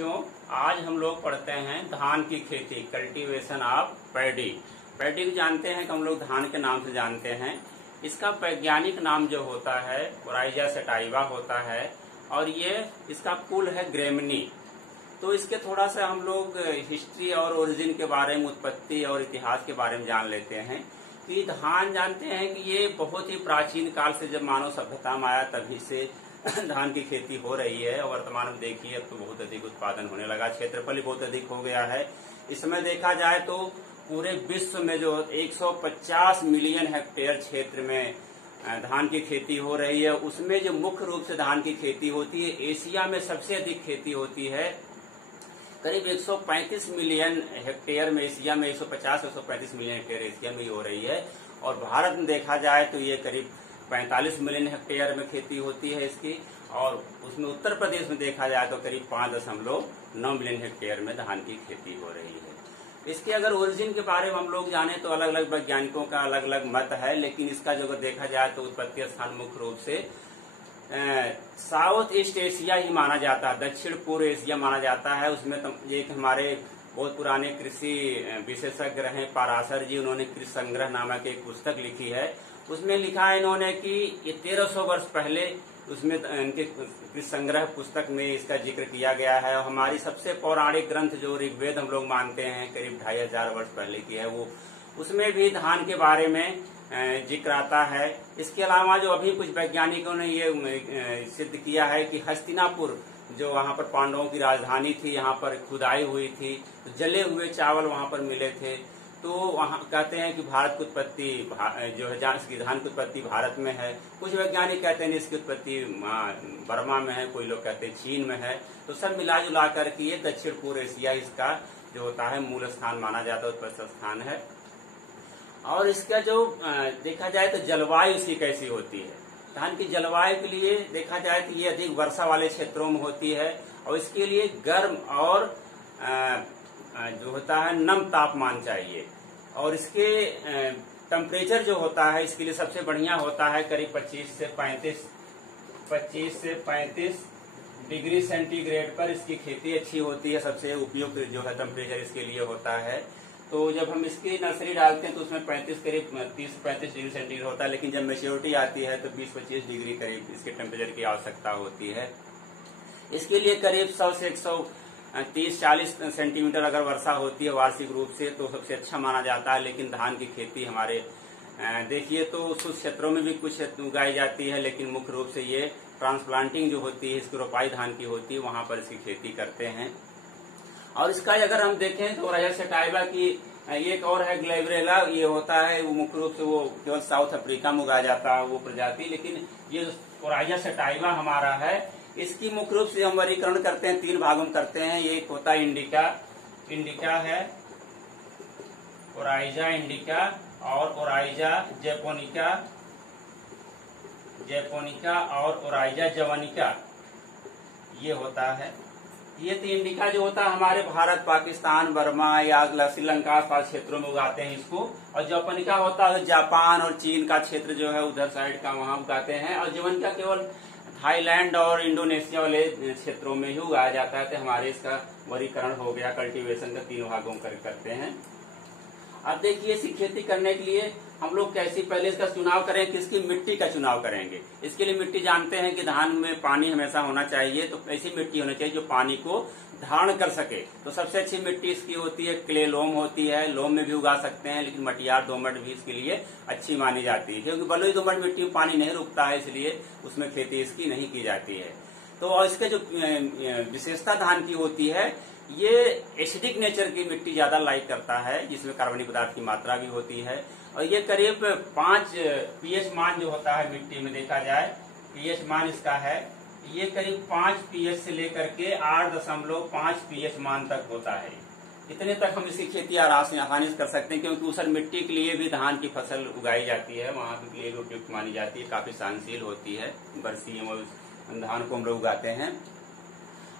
बच्चों, आज हम लोग पढ़ते हैं धान की खेती, कल्टीवेशन ऑफ पैडी। पैडी को जानते हैं कि हम लोग धान के नाम से जानते हैं। इसका वैज्ञानिक नाम जो होता है ओराइजा सटाइवा होता है और ये इसका कुल है ग्रेमनी। तो इसके थोड़ा सा हम लोग हिस्ट्री और ओरिजिन के बारे में, उत्पत्ति और इतिहास के बारे में जान लेते हैं। कि धान जानते हैं कि ये बहुत ही प्राचीन काल से जब मानव सभ्यता में आया तभी से धान की खेती हो रही है और वर्तमान में देखिए अब तो बहुत अधिक उत्पादन होने लगा, क्षेत्रफल ही बहुत अधिक हो गया है। इस समय देखा जाए तो पूरे विश्व में जो 150 मिलियन हेक्टेयर क्षेत्र में धान की खेती हो रही है, उसमें जो मुख्य रूप से धान की खेती होती है, एशिया में सबसे अधिक खेती होती है। करीब 135 मिलियन हेक्टेयर में एशिया में, 150-135 मिलियन हेक्टेयर एशिया में हो रही है। और भारत में देखा जाए तो ये करीब 45 मिलियन हेक्टेयर में खेती होती है इसकी। और उसमें उत्तर प्रदेश में देखा जाए तो करीब 5.9 मिलियन हेक्टेयर में धान की खेती हो रही है। इसके अगर ओरिजिन के बारे में हम लोग जाने तो अलग अलग वैज्ञानिकों का अलग अलग मत है, लेकिन इसका जो देखा जाए तो उत्पत्ति स्थान मुख्य रूप से साउथ ईस्ट एशिया ही माना जाता है, दक्षिण पूर्व एशिया माना जाता है। उसमें एक हमारे बहुत पुराने कृषि विशेषज्ञ रहे पाराशर जी, उन्होंने कृषि संग्रह नामक एक पुस्तक लिखी है। उसमें लिखा है इन्होंने कि ये 1300 वर्ष पहले उसमें इनके कृषि संग्रह पुस्तक में इसका जिक्र किया गया है। और हमारी सबसे पौराणिक ग्रंथ जो ऋग्वेद हम लोग मानते हैं करीब 2500 वर्ष पहले की है, वो उसमें भी धान के बारे में जिक्र आता है। इसके अलावा जो अभी कुछ वैज्ञानिकों ने ये सिद्ध किया है कि हस्तिनापुर जो वहां पर पांडवों की राजधानी थी, यहाँ पर खुदाई हुई थी, तो जले हुए चावल वहां पर मिले थे। तो वहां कहते हैं कि भारत की उत्पत्ति जो है, जहाँ इसकी धान की उत्पत्ति भारत में है। कुछ वैज्ञानिक कहते हैं इसकी उत्पत्ति बर्मा में है, कोई लोग कहते हैं चीन में है। तो सब मिला जुला करके ये दक्षिण पूर्व एशिया इसका जो होता है मूल स्थान माना जाता है, उत्पत्ति स्थान है। और इसका जो देखा जाए तो जलवायु इसकी कैसी होती है, धान की जलवायु के लिए देखा जाए तो ये अधिक वर्षा वाले क्षेत्रों में होती है और इसके लिए गर्म और जो होता है नम तापमान चाहिए। और इसके टेम्परेचर जो होता है इसके लिए सबसे बढ़िया होता है करीब 25 से 35 डिग्री सेंटीग्रेड पर इसकी खेती अच्छी होती है। सबसे उपयुक्त जो है टेम्परेचर इसके लिए होता है। तो जब हम इसकी नर्सरी डालते हैं तो उसमें 35 करीब 30-35 डिग्री सेंटीग्रेड होता है, लेकिन जब मैच्योरिटी आती है तो 20-25 डिग्री करीब इसके टेम्परेचर की आवश्यकता होती है। इसके लिए करीब 100 से 130-40 सेंटीमीटर अगर वर्षा होती है वार्षिक रूप से तो सबसे अच्छा माना जाता है। लेकिन धान की खेती हमारे देखिए तो उस क्षेत्रों में भी कुछ उगाई जाती है, लेकिन मुख्य रूप से ये ट्रांसप्लांटिंग जो होती है, इसकी रोपाई धान की होती है, वहां पर इसकी खेती करते हैं। और इसका अगर हम देखें तो ओराइजा सटाइवा की एक और है ग्लेबरेला, ये होता है वो मुख्य रूप से वो केवल साउथ अफ्रीका में उगाया जाता है वो प्रजाति। लेकिन ये ओराइजा सटाइवा हमारा है, इसकी मुख्य रूप से हम वर्गीकरण करते हैं, 3 भागों में करते हैं। एक होता है इंडिका है, ओराइजा इंडिका और ओराइजा जैपोनिका और ओराइजा जवानिका, ये होता है। ये तो इंडिका जो होता है हमारे भारत, पाकिस्तान, बर्मा या श्रीलंका आसपास क्षेत्रों में उगाते हैं इसको। और जैपोनिका होता है जापान और चीन का क्षेत्र जो है उधर साइड का, वहां उगाते हैं। और जवानिका केवल थाईलैंड और इंडोनेशिया वाले क्षेत्रों में ही उगाया जाता है। तो हमारे इसका वर्गीकरण हो गया, कल्टीवेशन का 3 भागों करते हैं। अब देखिए इसी खेती करने के लिए हम लोग कैसी पहले इसका चुनाव करें, किसकी मिट्टी का चुनाव करेंगे। इसके लिए मिट्टी जानते हैं कि धान में पानी हमेशा होना चाहिए, तो ऐसी मिट्टी होनी चाहिए जो पानी को धारण कर सके। तो सबसे अच्छी मिट्टी इसकी होती है क्ले लोम होती है, लोम में भी उगा सकते हैं, लेकिन मटियार दोमट भी इसके लिए अच्छी मानी जाती है, क्योंकि बलुई दोमट मिट्टी में पानी नहीं रुकता है, इसलिए उसमें खेती इसकी नहीं की जाती है। तो और इसके जो विशेषता धान की होती है, ये एसिडिक नेचर की मिट्टी ज्यादा लाइक करता है, जिसमें कार्बनिक पदार्थ की मात्रा भी होती है। और ये करीब 5 पीएच मान जो होता है मिट्टी में देखा जाए, पीएच मान इसका है, ये करीब 5 पीएच से लेकर के 8.5 पीएच मान तक होता है। इतने तक हम इसकी खेती आसानी से कर सकते हैं, क्योंकि ऊसर मिट्टी के लिए भी धान की फसल उगाई जाती है, वहां के लिए उपयुक्त मानी जाती है, काफी सहनशील होती है। बरसीम धान को हम लोग उगाते हैं।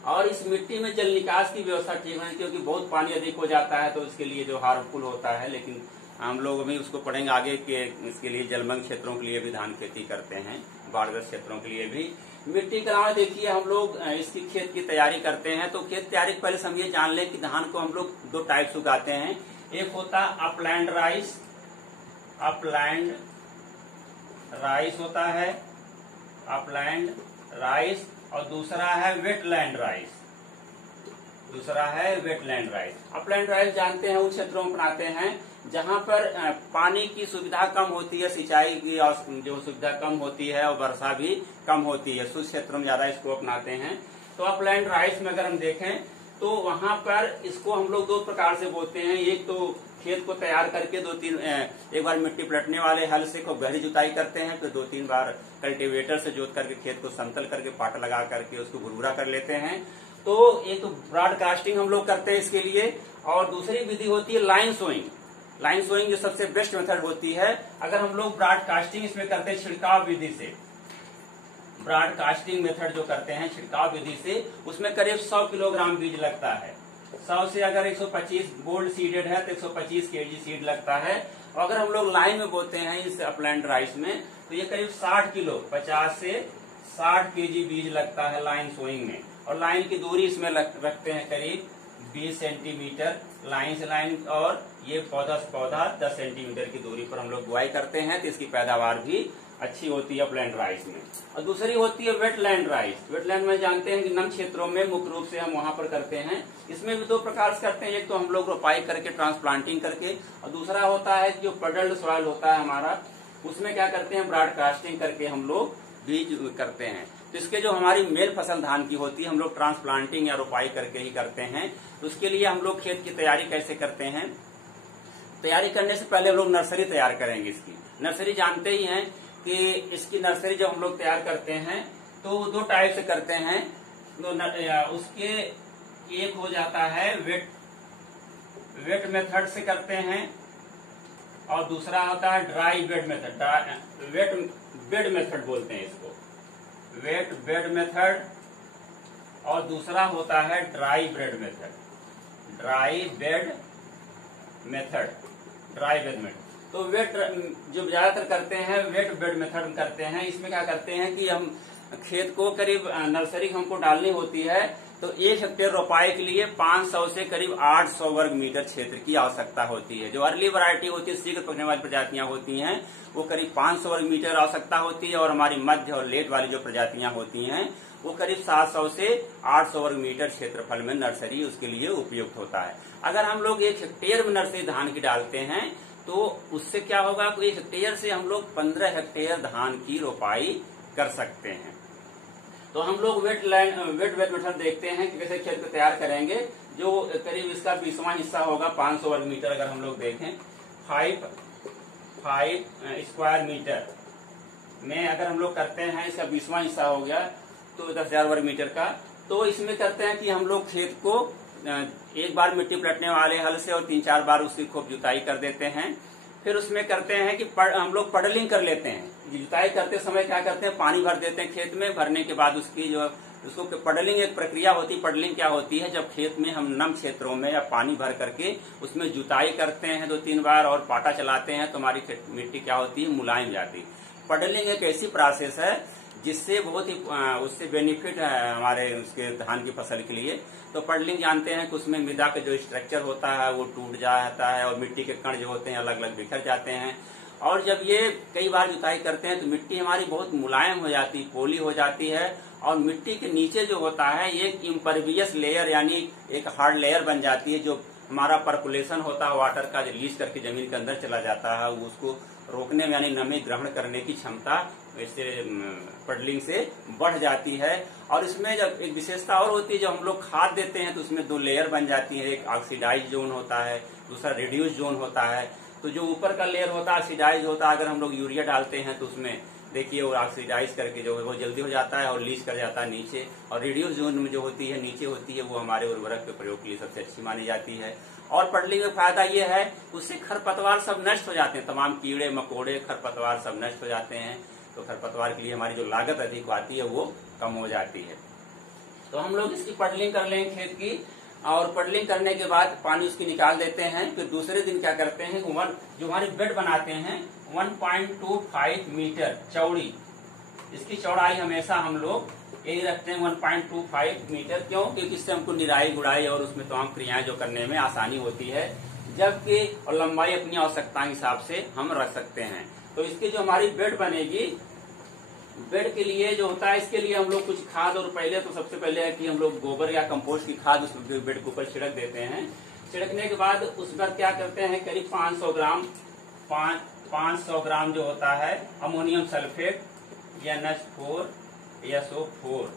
और इस मिट्टी में जल निकास की व्यवस्था ठीक है, क्योंकि बहुत पानी अधिक हो जाता है तो इसके लिए जो हार्मफुल होता है। लेकिन हम लोग अभी उसको पढ़ेंगे आगे कि इसके लिए जलमग्न क्षेत्रों के लिए भी धान खेती करते हैं, बाढ़ग्रस्त क्षेत्रों के लिए भी। मिट्टी के अलावा देखिए हम लोग इसकी खेत की तैयारी करते हैं। तो खेत तैयारी के पहले हम ये जान लें कि धान को हम लोग दो टाइप से उगाते हैं। एक होता अपलैंड राइस, अपलैंड राइस होता है, अपलैंड राइस, और दूसरा है वेटलैंड राइस, दूसरा है वेटलैंड राइस। अपलैंड राइस जानते हैं उन क्षेत्रों में बनाते हैं जहां पर पानी की सुविधा कम होती है, सिंचाई की जो सुविधा कम होती है और वर्षा भी कम होती है, उस क्षेत्रों में ज्यादा इसको अपनाते हैं। तो अपलैंड राइस में अगर हम देखें तो वहां पर इसको हम लोग दो प्रकार से बोते हैं। एक तो खेत को तैयार करके एक बार मिट्टी पलटने वाले हल से खूब गहरी जुताई करते हैं, फिर 2-3 बार कल्टीवेटर से जोत करके खेत को समतल करके पाटा लगा करके उसको भुरभुरा कर लेते हैं। तो एक तो ब्रॉडकास्टिंग हम लोग करते हैं इसके लिए, और दूसरी विधि होती है लाइन सोइंग। लाइन सोइंग जो सबसे बेस्ट मेथड होती है। अगर हम लोग ब्रॉडकास्टिंग इसमें करते हैं छिड़काव विधि से, ब्रॉडकास्टिंग मेथड जो करते हैं छिड़काव विधि से, उसमें करीब 100 किलोग्राम बीज लगता है। 100 से अगर 125 गोल्ड सीडेड है तो 125 केजी सीड लगता है। और अगर हम लोग लाइन में बोते हैं इस अपलैंड राइस में तो ये करीब 60 किलो 50 से 60 केजी बीज लगता है लाइन सोइंग में। और लाइन की दूरी इसमें रखते हैं करीब 20 सेंटीमीटर लाइन से लाइन, और ये पौधा से पौधा 10 सेंटीमीटर की दूरी पर हम लोग बुआई करते हैं। तो इसकी पैदावार भी अच्छी होती है अपलैंड राइस में। और दूसरी होती है वेटलैंड राइस। वेटलैंड में जानते हैं कि नम क्षेत्रों में मुख्य रूप से हम वहां पर करते हैं। इसमें भी दो प्रकार से करते हैं, एक तो हम लोग रोपाई करके ट्रांसप्लांटिंग करके, और दूसरा होता है जो पडल्ड सॉइल होता है हमारा, उसमें क्या करते हैं ब्रॉडकास्टिंग करके हम लोग बीज करते हैं। तो इसके जो हमारी मेल फसल धान की होती है हम लोग ट्रांसप्लांटिंग या रोपाई करके ही करते हैं। तो उसके लिए हम लोग खेत की तैयारी कैसे करते हैं, तैयारी करने से पहले हम लोग नर्सरी तैयार करेंगे। इसकी नर्सरी जानते ही हैं कि इसकी नर्सरी जब हम लोग तैयार करते हैं तो दो टाइप से करते हैं। तो उसके एक हो जाता है वेट मेथड से करते हैं, और दूसरा होता है dry bed method, wet bed method बोलते हैं इसको, वेट बेड मेथड, और दूसरा होता है dry bed method, dry bed method, dry bed method. तो वेट जो ज्यादातर करते हैं वेट बेड मेथड करते हैं। इसमें क्या करते हैं कि हम खेत को करीब नर्सरी हमको डालनी होती है तो 1 हेक्टेयर रोपाई के लिए 500 से करीब 800 वर्ग मीटर क्षेत्र की आवश्यकता होती है। जो अर्ली वैरायटी होती है, शीघ्र पकने वाली प्रजातियां होती हैं, वो करीब 500 वर्ग मीटर आवश्यकता होती है, और हमारी मध्य और लेट वाली जो प्रजातियां होती हैं वो करीब 700 से 800 वर्ग मीटर क्षेत्रफल में नर्सरी उसके लिए उपयुक्त होता है। अगर हम लोग 1 हेक्टेयर में नर्सरी धान की डालते हैं तो उससे क्या होगा कि 1 हेक्टेयर से हम लोग 15 हेक्टेयर धान की रोपाई कर सकते हैं। तो हम लोग वेट मेथड देखते हैं कि कैसे खेत को तैयार करेंगे। जो करीब इसका 20वां हिस्सा होगा 500 वर्ग मीटर, अगर हम लोग देखें 5 स्क्वायर मीटर में अगर हम लोग करते हैं, इसका 20वां हिस्सा हो गया तो 10,000 वर्ग मीटर का। तो इसमें करते हैं कि हम लोग खेत को एक बार मिट्टी पलटने वाले हल से और 3-4 बार उसकी खूब जुताई कर देते हैं। फिर उसमें करते हैं कि हम लोग पडलिंग कर लेते हैं। जुताई करते समय क्या करते हैं, पानी भर देते हैं खेत में। भरने के बाद उसकी जो उसको पडलिंग एक प्रक्रिया होती है। पडलिंग क्या होती है, जब खेत में हम नम क्षेत्रों में या पानी भर करके उसमें जुताई करते हैं 2-3 बार और पाटा चलाते हैं तो हमारी मिट्टी क्या होती है, मुलायम जाती है। पडलिंग एक ऐसी प्रोसेस है जिससे बहुत ही उससे बेनिफिट है हमारे उसके धान की फसल के लिए। तो पडलिंग जानते हैं कि उसमें मृदा का जो स्ट्रक्चर होता है वो टूट जाता है और मिट्टी के कण जो होते हैं अलग अलग बिखर जाते हैं। और जब ये कई बार जुताई करते हैं तो मिट्टी हमारी बहुत मुलायम हो जाती है, पोली हो जाती है, और मिट्टी के नीचे जो होता है एक इम्परवियस लेयर यानी एक हार्ड लेयर बन जाती है। जो हमारा पर्कुलेशन होता है वाटर का, जो लीच करके जमीन के अंदर चला जाता है, उसको रोकने में यानी नमी ग्रहण करने की क्षमता इससे पडलिंग से बढ़ जाती है। और इसमें जब एक विशेषता और होती है, जब हम लोग खाद देते हैं तो उसमें 2 लेयर बन जाती है। एक ऑक्सीडाइज जोन होता है, दूसरा रिड्यूस जोन होता है। तो जो ऊपर का लेयर होता है ऑक्सीडाइज होता है, अगर हम लोग यूरिया डालते हैं तो उसमें देखिए वो ऑक्सीडाइज करके जो है वो जल्दी हो जाता है और लीच कर जाता है नीचे। और रिड्यूस जोन में जो होती है नीचे होती है वो हमारे उर्वरक के प्रयोग के लिए सबसे अच्छी मानी जाती है। और पडलिंग में फायदा ये है उससे खरपतवार सब नष्ट हो जाते हैं, तमाम कीड़े मकोड़े खरपतवार सब नष्ट हो जाते हैं। तो खरपतवार के लिए हमारी जो लागत अधिक आती है वो कम हो जाती है। तो हम लोग इसकी पडलिंग कर लेंगे खेत की, और पडलिंग करने के बाद पानी उसकी निकाल देते हैं। फिर दूसरे दिन क्या करते हैं, जो हमारी बेड बनाते हैं 1.25 मीटर चौड़ी इसकी चौड़ाई हमेशा हम लोग यही रखते हैं 1.25 मीटर। क्यों? क्योंकि इससे हमको निराई गुड़ाई और उसमें तमाम क्रियाएं जो करने में आसानी होती है, जबकि और लंबाई अपनी आवश्यकता के हिसाब से हम रख सकते हैं। तो इसकी जो हमारी बेड बनेगी, बेड के लिए जो होता है, इसके लिए हम लोग कुछ खाद, और पहले तो सबसे पहले है कि हम लोग गोबर या कंपोस्ट की खाद उस बेड के ऊपर छिड़क देते हैं। छिड़कने के बाद उस पर क्या करते हैं, करीब 500 ग्राम जो होता है अमोनियम सल्फेट या NH4SO4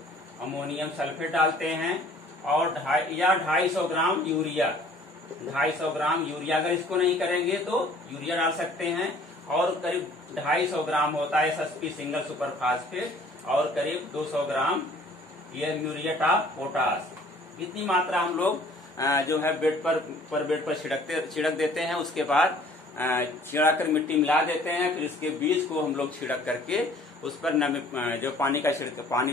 अमोनियम सल्फेट डालते हैं, और 250 ग्राम यूरिया, 250 ग्राम यूरिया। अगर इसको नहीं करेंगे तो यूरिया डाल सकते हैं, और करीब 250 ग्राम होता है SSP सिंगल सुपर फास्फेट, और करीब 200 ग्राम ये म्यूरिएट ऑफ पोटाश। इतनी मात्रा हम लोग जो है बेड पर छिड़क देते हैं। उसके बाद छिड़क कर मिट्टी मिला देते हैं। फिर इसके बीज को हम लोग छिड़क करके उस पर जो पानी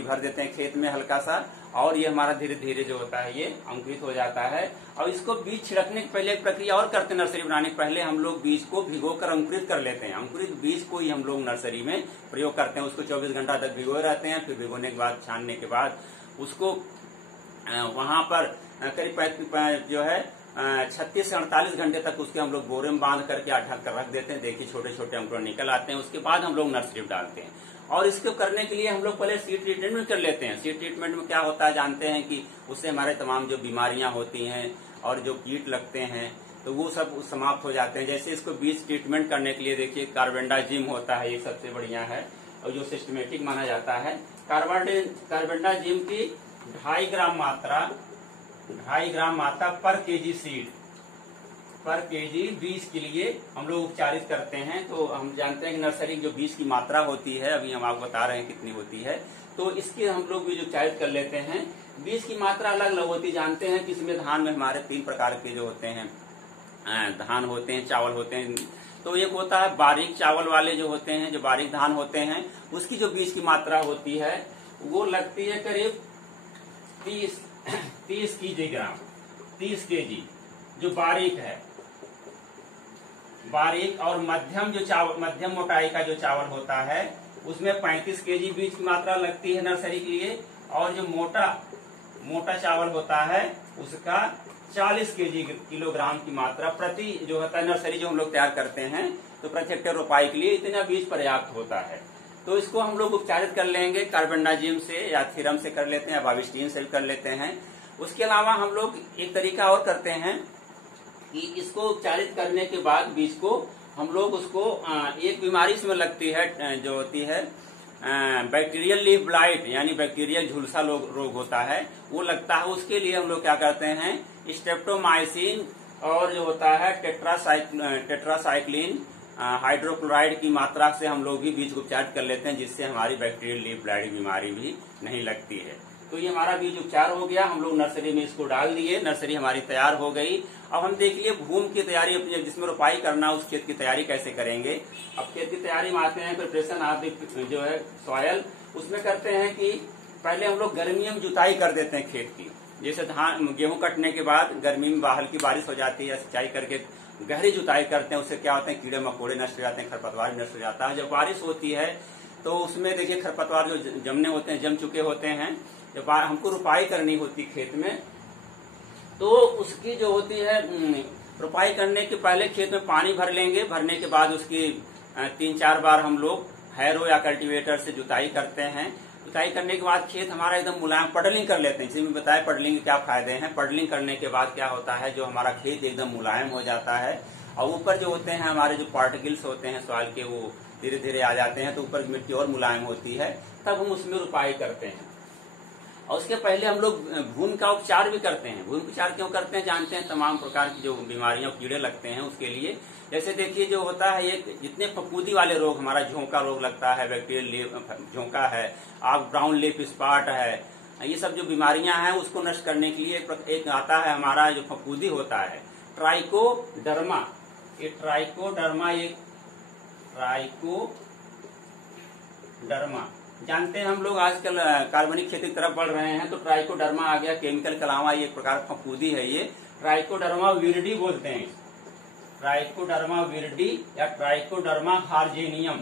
भर देते हैं खेत में हल्का सा, और ये हमारा धीरे धीरे जो होता है ये अंकुरित हो जाता है। और इसको बीज छिड़कने के पहले एक प्रक्रिया और करते हैं, नर्सरी बनाने के पहले हम लोग बीज को भिगोकर अंकुरित कर लेते हैं। अंकुरित बीज को ही हम लोग नर्सरी में प्रयोग करते हैं। उसको 24 घंटा तक भिगोए रहते हैं। फिर भिगोने के बाद, छानने के बाद उसको वहां पर करीब जो है 36 से 48 घंटे तक उसके हम लोग बोरे में बांध करके ढक कर रख देते हैं। देखिए छोटे छोटे अंकुर निकल आते हैं। उसके बाद हम लोग नर्सरी में डालते हैं। और इसको करने के लिए हम लोग पहले सीड ट्रीटमेंट कर लेते हैं। सीड ट्रीटमेंट में क्या होता है जानते हैं कि उससे हमारे तमाम जो बीमारियां होती हैं और जो कीट लगते हैं तो वो सब समाप्त हो जाते हैं। जैसे इसको बीज ट्रीटमेंट करने के लिए देखिए कार्बेंडाजिम होता है, ये सबसे बढ़िया है और जो सिस्टमेटिक माना जाता है। कार्बेंडाजिम की 2.5 ग्राम मात्रा पर केजी सीड, पर केजी बीज के लिए हम लोग उपचारित करते हैं। तो हम जानते हैं कि नर्सरी की जो बीज की मात्रा होती है, अभी हम आपको बता रहे हैं कितनी होती है, तो इसके हम लोग बीज उपचारित कर लेते हैं। बीज की मात्रा अलग अलग होती, जानते हैं कि इसमें धान में हमारे 3 प्रकार के जो होते हैं, धान होते हैं, चावल होते हैं। तो एक होता है बारीक चावल वाले जो होते हैं, जो बारीक धान होते हैं, उसकी जो बीज की मात्रा होती है वो लगती है करीब 30 केजी जो बारीक है। बारीक और मध्यम जो चावल, मध्यम मोटाई का जो चावल होता है उसमें 35 केजी बीज की मात्रा लगती है नर्सरी के लिए। और जो मोटा चावल होता है उसका 40 किलोग्राम की मात्रा प्रति जो होता है नर्सरी जो हम लोग तैयार करते हैं, तो प्रति हेक्टेयर रोपाई के लिए इतना बीज पर्याप्त होता है। तो इसको हम लोग उपचारित कर लेंगे कार्बेंडाजिम से या थीरम से कर लेते हैं या बाविस्टीन से भी कर लेते हैं। उसके अलावा हम लोग एक तरीका और करते हैं कि इसको उपचारित करने के बाद बीज को हम लोग उसको एक बीमारी इसमें लगती है जो होती है बैक्टीरियल लीफ ब्लाइट, यानी बैक्टीरियल झुलसा रोग होता है, वो लगता है। उसके लिए हम लोग क्या करते हैं, स्ट्रेप्टोमाइसिन और जो होता है टेट्रासाइक्लिन हाइड्रोक्लोराइड की मात्रा से हम लोग भी बीज को उपचारित कर लेते हैं, जिससे हमारी बैक्टीरियल लीफ ब्लाइट बीमारी भी नहीं लगती है। तो ये हमारा बीज उपचार हो गया। हम लोग नर्सरी में इसको डाल दिए, नर्सरी हमारी तैयार हो गई। अब हम देख लिए भूमि की तैयारी, अपनी जिसमें रोपाई करना उस खेत की तैयारी कैसे करेंगे। अब खेत की तैयारी में आते हैं, प्रिपरेशन ऑफ जो है सॉयल, उसमें करते हैं कि पहले हम लोग गर्मियों में जुताई कर देते हैं खेत की। जैसे गेहूं कटने के बाद गर्मी में बाहर की बारिश हो जाती है, सिंचाई करके गहरी जुताई करते हैं। उससे क्या होते हैं, कीड़े मकोड़े नष्ट हो जाते हैं, खरपतवार नष्ट हो जाता है। जब बारिश होती है तो उसमें देखिए खरपतवार जो जमने होते हैं, जम चुके होते हैं, जब हमको रुपाई करनी होती खेत में, तो उसकी जो होती है रुपाई करने के पहले खेत में पानी भर लेंगे। भरने के बाद उसकी 3-4 बार हम लोग हैरो या कल्टीवेटर से जुताई करते हैं। जुताई करने के बाद खेत हमारा एकदम मुलायम, पडलिंग कर लेते हैं। जैसे मैं बताया पडलिंग के क्या फायदे हैं। पडलिंग करने के बाद क्या होता है, जो हमारा खेत एकदम मुलायम हो जाता है और ऊपर जो होते हैं हमारे जो पार्टिकल्स होते हैं सॉइल के, वो धीरे धीरे आ जाते हैं, तो ऊपर की मिट्टी और मुलायम होती है। तब हम उसमें रुपाई करते हैं। और उसके पहले हम लोग भूमि का उपचार भी करते हैं। भूमि उपचार क्यों करते हैं जानते हैं, तमाम प्रकार की जो बीमारियां कीड़े लगते हैं उसके लिए। जैसे देखिए जो होता है एक जितने फफूंदी वाले रोग, हमारा झोंका रोग लगता है, बैक्टीरियल झोंका है, आप ब्राउन लीफ स्पॉट है, ये सब जो बीमारियां हैं उसको नष्ट करने के लिए एक आता है हमारा जो फफूंदी होता है ट्राइकोडर्मा। ये ट्राइकोडर्मा जानते हैं हम लोग आजकल कार्बनिक खेती की तरफ बढ़ रहे हैं, तो ट्राइकोडर्मा आ गया। केमिकल के अलावा ये एक प्रकार फफूंदी है, ये ट्राइकोडर्मा विरिडी बोलते हैं। ट्राइकोडर्मा विरिडी या ट्राइकोडर्मा हार्जेनियम।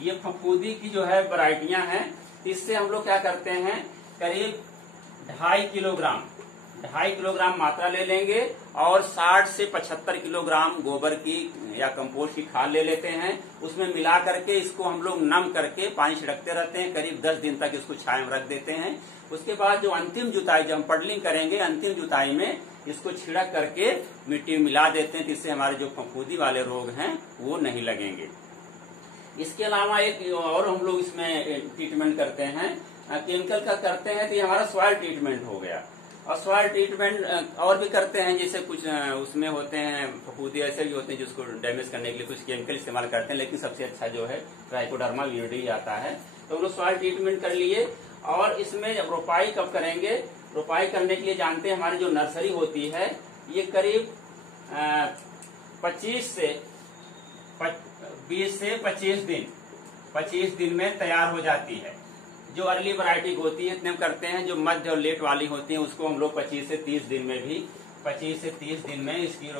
ये फफूंदी की जो है वैरायटियां हैं। इससे हम लोग क्या करते हैं, करीब 2.5 किलोग्राम मात्रा ले लेंगे और 60 से 75 किलोग्राम गोबर की या कंपोस्ट की खाद ले लेते हैं। उसमें मिला करके इसको हम लोग नम करके पानी छिड़कते रहते हैं। करीब 10 दिन तक इसको छाया में रख देते हैं। उसके बाद जो अंतिम जुताई, जब हम पडलिंग करेंगे, अंतिम जुताई में इसको छिड़क करके मिट्टी में मिला देते हैं, जिससे हमारे जो फफूंदी वाले रोग हैं वो नहीं लगेंगे। इसके अलावा एक और हम लोग इसमें ट्रीटमेंट करते हैं, केमिकल का करते हैं, तो ये हमारा सॉइल ट्रीटमेंट हो गया। और सॉइल ट्रीटमेंट और भी करते हैं, जैसे कुछ उसमें होते हैं फफूंदी ऐसे भी होते हैं जिसको डैमेज करने के लिए कुछ केमिकल इस्तेमाल करते हैं, लेकिन सबसे अच्छा जो है ट्राइकोडर्मा विरिडी आता है। तो हम लोग सॉइल ट्रीटमेंट कर लिए। और इसमें जब रोपाई कब करेंगे, रोपाई करने के लिए जानते हैं हमारी जो नर्सरी होती है ये करीब 20 से 25 दिन में तैयार हो जाती है। जो अर्ली वैरायटी होती है इतने करते हैं, जो मध्य और लेट वाली होती है उसको हम लोग 25 से 30 दिन में इसकी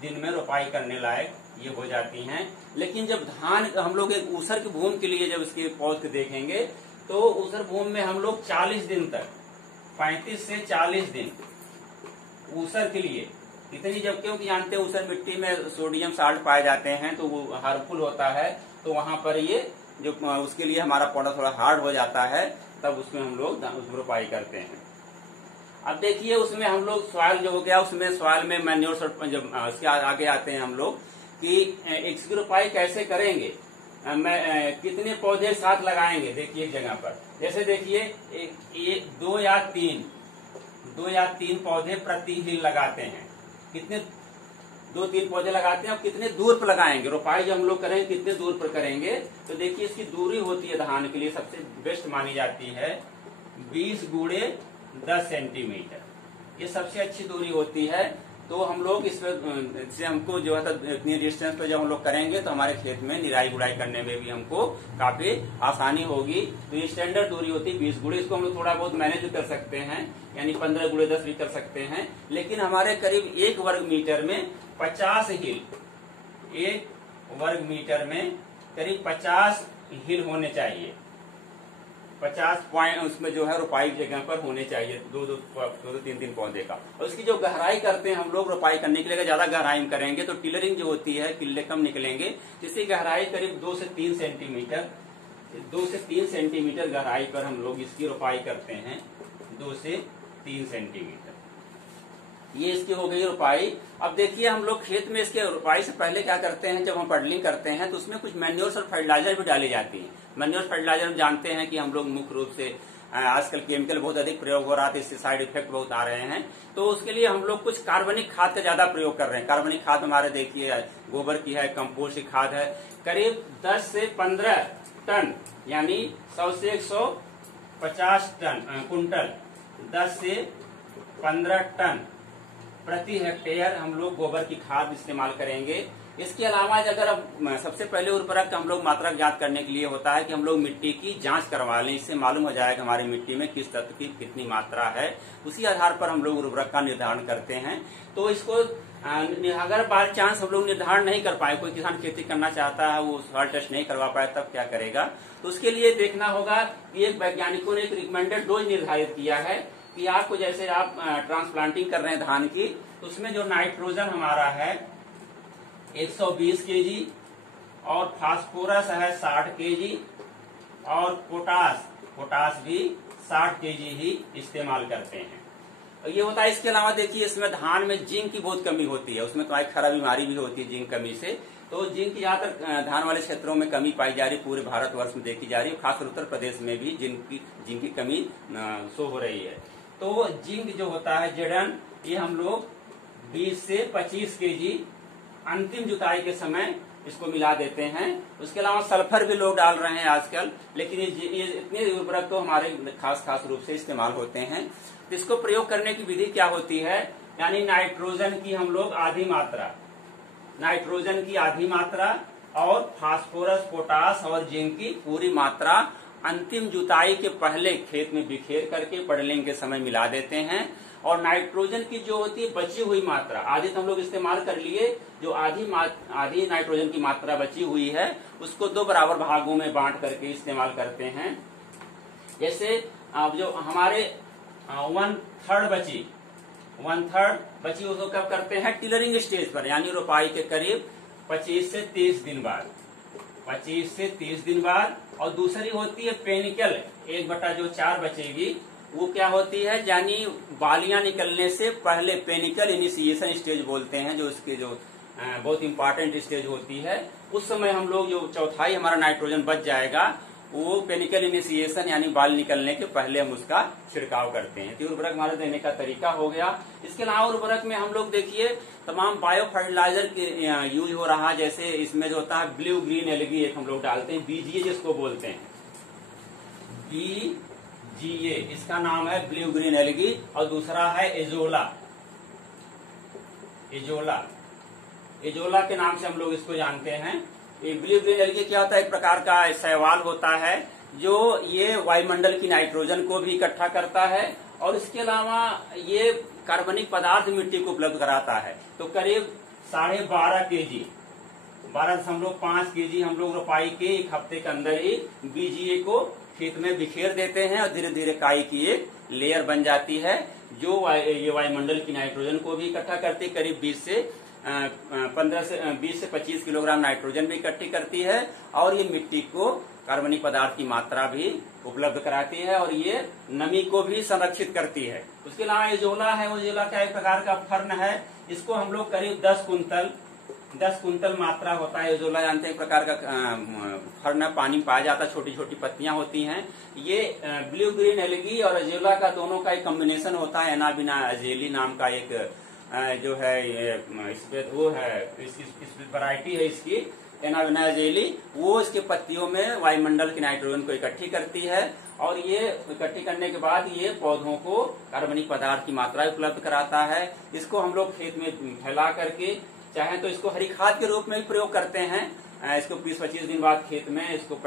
दिन में रोपाई करने लायक ये हो जाती हैं। लेकिन जब धान हम लोग एक ऊसर की भूमि के लिए जब इसके पौध देखेंगे तो ऊसर भूमि में हम लोग 40 दिन तक, 35 से 40 दिन ऊसर के लिए इतनी, जब क्योंकि जानते हैं ऊसर मिट्टी में सोडियम साल्ट पाए जाते हैं तो वो हार्मफुल होता है, तो वहां पर ये जो उसके लिए हमारा पौधा थोड़ा हार्ड हो जाता है, तब उसमें हम लोग रोपाई करते हैं। अब देखिए उसमें हम लोग सॉइल जो हो गया, उसमें सॉइल में मैन्योर जब उसके आगे आते हैं हम लोग कि इसकी रोपाई कैसे करेंगे, कितने पौधे साथ लगाएंगे। देखिए एक जगह पर जैसे देखिए एक 2 या 3 पौधे प्रति हिल लगाते हैं। कितने 2-3 पौधे लगाते हैं। अब कितने दूर पर लगाएंगे, रोपाई जो हम लोग करेंगे कितने दूर पर करेंगे, तो देखिए इसकी दूरी होती है धान के लिए सबसे बेस्ट मानी जाती है 20 × 10 सेंटीमीटर। ये सबसे अच्छी दूरी होती है। तो हम लोग इससे हमको जो है इतनी डिस्टेंस पे जब हम लोग करेंगे तो हमारे खेत में निराई गुड़ाई करने में भी हमको काफी आसानी होगी। तो ये स्टैंडर्ड दूरी होती है 20 गुड़े। इसको हम लोग थोड़ा बहुत मैनेज भी कर सकते हैं, यानी 15 × 10 भी कर सकते हैं। लेकिन हमारे करीब 1 वर्ग मीटर में 50 हिल, 1 वर्ग मीटर में करीब 50 हिल होने चाहिए। 50 पॉइंट उसमें जो है रोपाई जगह पर होने चाहिए, 2-3 पौधे का। और उसकी जो गहराई करते हैं हम लोग रोपाई करने के लिए, अगर ज्यादा गहराई में करेंगे तो टिलरिंग जो होती है किल्ले कम निकलेंगे, जिसकी गहराई करीब 2 से 3 सेंटीमीटर गहराई पर हम लोग इसकी रोपाई करते हैं। 2 से 3 सेंटीमीटर ये इसकी हो गई रोपाई। अब देखिए हम लोग खेत में इसके रोपाई से पहले क्या करते हैं, जब हम पडलिंग करते हैं तो उसमें कुछ मैन्योर्स और फर्टिलाइजर भी डाली जाती है। मैन्योर फर्टिलाइजर हम जानते हैं कि हम लोग मुख्य रूप से आजकल केमिकल बहुत अधिक प्रयोग हो रहा था, इससे साइड इफेक्ट बहुत आ रहे हैं। तो उसके लिए हम लोग कुछ कार्बनिक खाद का ज्यादा प्रयोग कर रहे हैं। कार्बनिक खाद हमारे देखिए गोबर की है, कंपोस्ट की खाद है, करीब 10 से 15 टन यानी 100 से 150 कुंटल 10 से 15 टन प्रति हेक्टेयर हम लोग गोबर की खाद इस्तेमाल करेंगे। इसके अलावा अगर सबसे पहले उर्वरक हम लोग मात्रा ज्ञात करने के लिए होता है कि हम लोग मिट्टी की जांच करवा लें। इससे मालूम हो जाएगा हमारी मिट्टी में किस तत्व की कितनी मात्रा है। उसी आधार पर हम लोग उर्वरक का निर्धारण करते हैं। तो इसको अगर बाय चांस हम लोग निर्धारण नहीं कर पाए, कोई किसान खेती करना चाहता है वो सॉइल टेस्ट नहीं करवा पाए, तब क्या करेगा, तो उसके लिए देखना होगा कि एक वैज्ञानिकों ने एक रिकमेंडेड डोज निर्धारित किया है कि आपको जैसे आप ट्रांसप्लांटिंग कर रहे हैं धान की, तो उसमें जो नाइट्रोजन हमारा है 120 kg और फास्फोरस है 60 kg और पोटास भी 60 kg ही इस्तेमाल करते हैं। और ये होता है। इसके अलावा देखिए इसमें धान में जिंक की बहुत कमी होती है, उसमें तो एक खरा बीमारी भी होती है जिंक कमी से। तो जिंक की जहाँ तक धान वाले क्षेत्रों में कमी पाई जा रही, पूरे भारतवर्ष में देखी जा रही है, खासकर उत्तर प्रदेश में भी जिंक की कमी शो हो रही है। तो जिंक जो होता है जेडन, ये हम लोग 20 से 25 kg अंतिम जुताई के समय इसको मिला देते हैं। उसके अलावा सल्फर भी लोग डाल रहे हैं आजकल, लेकिन ये इतने उर्वरक तो हमारे खास रूप से इस्तेमाल होते हैं। तो इसको प्रयोग करने की विधि क्या होती है, यानी नाइट्रोजन की हम लोग नाइट्रोजन की आधी मात्रा और फास्फोरस, पोटास और जिंक की पूरी मात्रा अंतिम जुताई के पहले खेत में बिखेर करके पड़लिंग के समय मिला देते हैं। और नाइट्रोजन की जो होती है बची हुई मात्रा, आधी तो हम लोग इस्तेमाल कर लिए, जो आधी नाइट्रोजन की मात्रा बची हुई है उसको 2 बराबर भागों में बांट करके इस्तेमाल करते हैं। जैसे अब जो हमारे 1/3 बची उसको कब करते हैं, टिलरिंग स्टेज पर, यानी रोपाई के करीब 25 से 30 दिन बाद, 25 से 30 दिन बाद। और दूसरी होती है पेनिकल, 1/4 बचेगी, वो क्या होती है, यानी बालियां निकलने से पहले पेनिकल इनिशिएशन स्टेज बोलते हैं, जो इसके जो बहुत इंपॉर्टेंट स्टेज होती है। उस समय हम लोग जो चौथाई हमारा नाइट्रोजन बच जाएगा वो पेनिकल इनिशिएशन यानी बाल निकलने के पहले हम उसका छिड़काव करते हैं। तो उर्वरक हमारा देने का तरीका हो गया। इसके अलावा उर्वरक में हम लोग देखिए तमाम बायो फर्टिलाइजर के यूज हो रहा है। जैसे इसमें जो होता है ब्लू ग्रीन एलगी एक हम लोग डालते हैं, बीजीए जिसको बोलते हैं, बीजीए इसका नाम है ब्लू ग्रीन एलगी। और दूसरा है एजोला, एजोला के नाम से हम लोग इसको जानते हैं। ये ब्लू ग्रीन एलगी क्या होता है, एक प्रकार का शैवाल होता है जो ये वायुमंडल की नाइट्रोजन को भी इकट्ठा करता है और इसके अलावा ये कार्बनिक पदार्थ मिट्टी को उपलब्ध कराता है। तो करीब 12.5 kg, 12.5 kg हम लोग रोपाई के 1 हफ्ते के अंदर ही बीजीए को खेत में बिखेर देते हैं और धीरे धीरे काई की एक लेयर बन जाती है जो ये वायुमंडल की नाइट्रोजन को भी इकट्ठा करती, करीब 20 से 25 किलोग्राम नाइट्रोजन भी इकट्ठी करती है और ये मिट्टी को कार्बनिक पदार्थ की मात्रा भी उपलब्ध कराती है और ये नमी को भी संरक्षित करती है। उसके अलावा एजोला है, वो एजोला का एक प्रकार का फर्न है, इसको हम लोग करीब 10 कुंतल मात्रा होता है। एजोला जानते हैं एक प्रकार का फर्न है, पानी में पाया जाता है, छोटी छोटी पत्तियां होती हैं। ये ब्लू ग्रीन एलगी और एजोला का दोनों का एक कॉम्बिनेशन होता है। एनाबिना अजेली नाम का एक जो है इसपे वो है, इस वैरायटी है इसकी एनाबिना अजेली, वो इसके पत्तियों में वायुमंडल की नाइट्रोजन को इकट्ठी करती है और ये इकट्ठी करने के बाद ये पौधों को कार्बनिक पदार्थ की मात्रा उपलब्ध कराता है। इसको हम लोग खेत में फैला करके चाहे तो इसको हरी खाद के रूप में भी प्रयोग करते हैं। इसको 20-25 दिन बाद खेत में इसको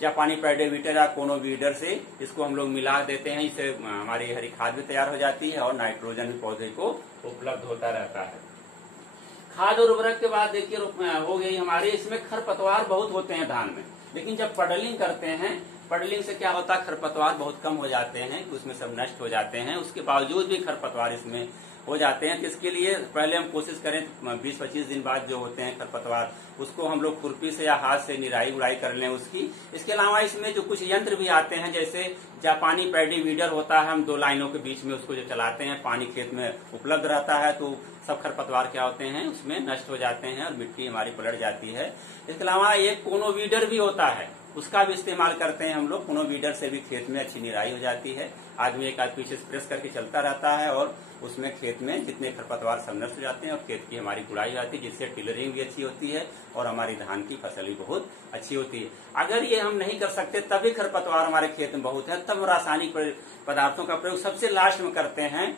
जापानी पैडेवीटर या कोनो वीडर से इसको हम लोग मिला देते हैं। इससे हमारी हरी खाद भी तैयार हो जाती है और नाइट्रोजन भी पौधे को उपलब्ध होता रहता है। खाद और उर्वरक के बाद देखिए हो गई हमारे, इसमें खरपतवार बहुत होते हैं धान में, लेकिन जब पडलिंग करते हैं, पडलिंग से क्या होता है खरपतवार बहुत कम हो जाते हैं, उसमें सब नष्ट हो जाते हैं। उसके बावजूद भी खरपतवार इसमें हो जाते हैं। तो इसके लिए पहले हम कोशिश करें 20-25 दिन बाद जो होते हैं खरपतवार उसको हम लोग खुरपी से या हाथ से निराई उड़ाई कर लें उसकी। इसके अलावा इसमें जो कुछ यंत्र भी आते हैं, जैसे जापानी पैडी वीडर होता है, हम 2 लाइनों के बीच में उसको जो चलाते हैं, पानी खेत में उपलब्ध रहता है तो सब खरपतवार क्या होते हैं उसमें नष्ट हो जाते हैं और मिट्टी हमारी पलट जाती है। इसके अलावा एक कोनो वीडर भी होता है, उसका भी इस्तेमाल करते हैं हम लोग। कोनो वीडर से भी खेत में अच्छी निराई हो जाती है। आदमी एक आध पीछे प्रेस करके चलता रहता है और उसमें खेत में जितने खरपतवार सब नष्ट हो जाते हैं और खेत की हमारी गुड़ाई हो जाती है, जिससे टिलरिंग भी अच्छी होती है और हमारी धान की फसल भी बहुत अच्छी होती है। अगर ये हम नहीं कर सकते तभी खरपतवार हमारे खेत में बहुत है, तब रासायनिक पदार्थों का प्रयोग सबसे लास्ट में करते हैं।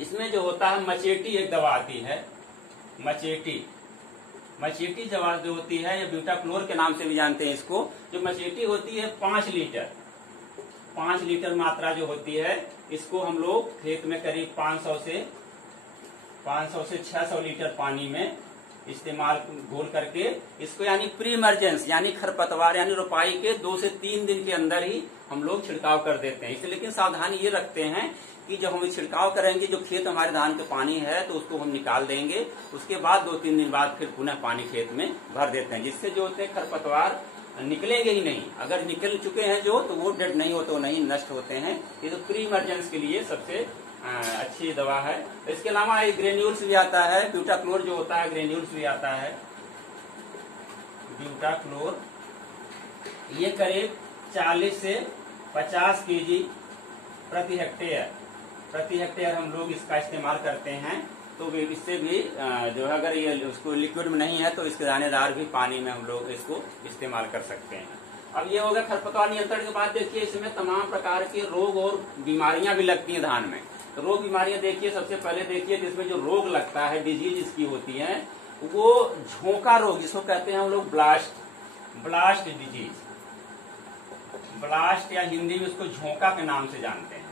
इसमें जो होता है मचेटी एक दवा आती है, मचेटी दवा जो होती है, या ब्यूटाक्लोर के नाम से भी जानते हैं इसको। जो मचेटी होती है 5 लीटर मात्रा जो होती है, इसको हम लोग खेत में करीब 500 से 600 लीटर पानी में इस्तेमाल घोल करके इसको यानी प्री इमरजेंस यानी खरपतवार यानी रोपाई के 2 से 3 दिन के अंदर ही हम लोग छिड़काव कर देते हैं। इसलिए लेकिन सावधानी ये रखते हैं कि जब हम छिड़काव करेंगे, जो खेत हमारे धान के पानी है तो उसको हम निकाल देंगे, उसके बाद 2-3 दिन बाद फिर पुनः पानी खेत में भर देते हैं, जिससे जो होते हैं खरपतवार निकलेंगे ही नहीं। अगर निकल चुके हैं जो तो वो डेड नहीं होते, नहीं नष्ट होते हैं। ये तो प्री इमरजेंस के लिए सबसे अच्छी दवा है। इसके अलावा एक ग्रेन्यूल्स भी आता है, ब्यूटाक्लोर जो होता है ग्रेन्यूल्स भी आता है, ब्यूटाक्लोर। ये करीब 40 से 50 kg प्रति हेक्टेयर हम लोग इसका इस्तेमाल करते हैं। तो इससे भी जो है अगर ये उसको लिक्विड में नहीं है तो इसके दानेदार भी पानी में हम लोग इसको इस्तेमाल कर सकते हैं। अब ये हो गया खरपतवार नियंत्रण के बाद देखिए इसमें तमाम प्रकार के रोग और बीमारियां भी लगती हैं धान में। तो रोग बीमारियां देखिए, सबसे पहले देखिए इसमें जो रोग लगता है, डिजीज इसकी होती है, वो झोंका रोग, जिसको कहते हैं हम लोग ब्लास्ट डिजीज। ब्लास्ट या हिंदी में उसको झोंका के नाम से जानते हैं।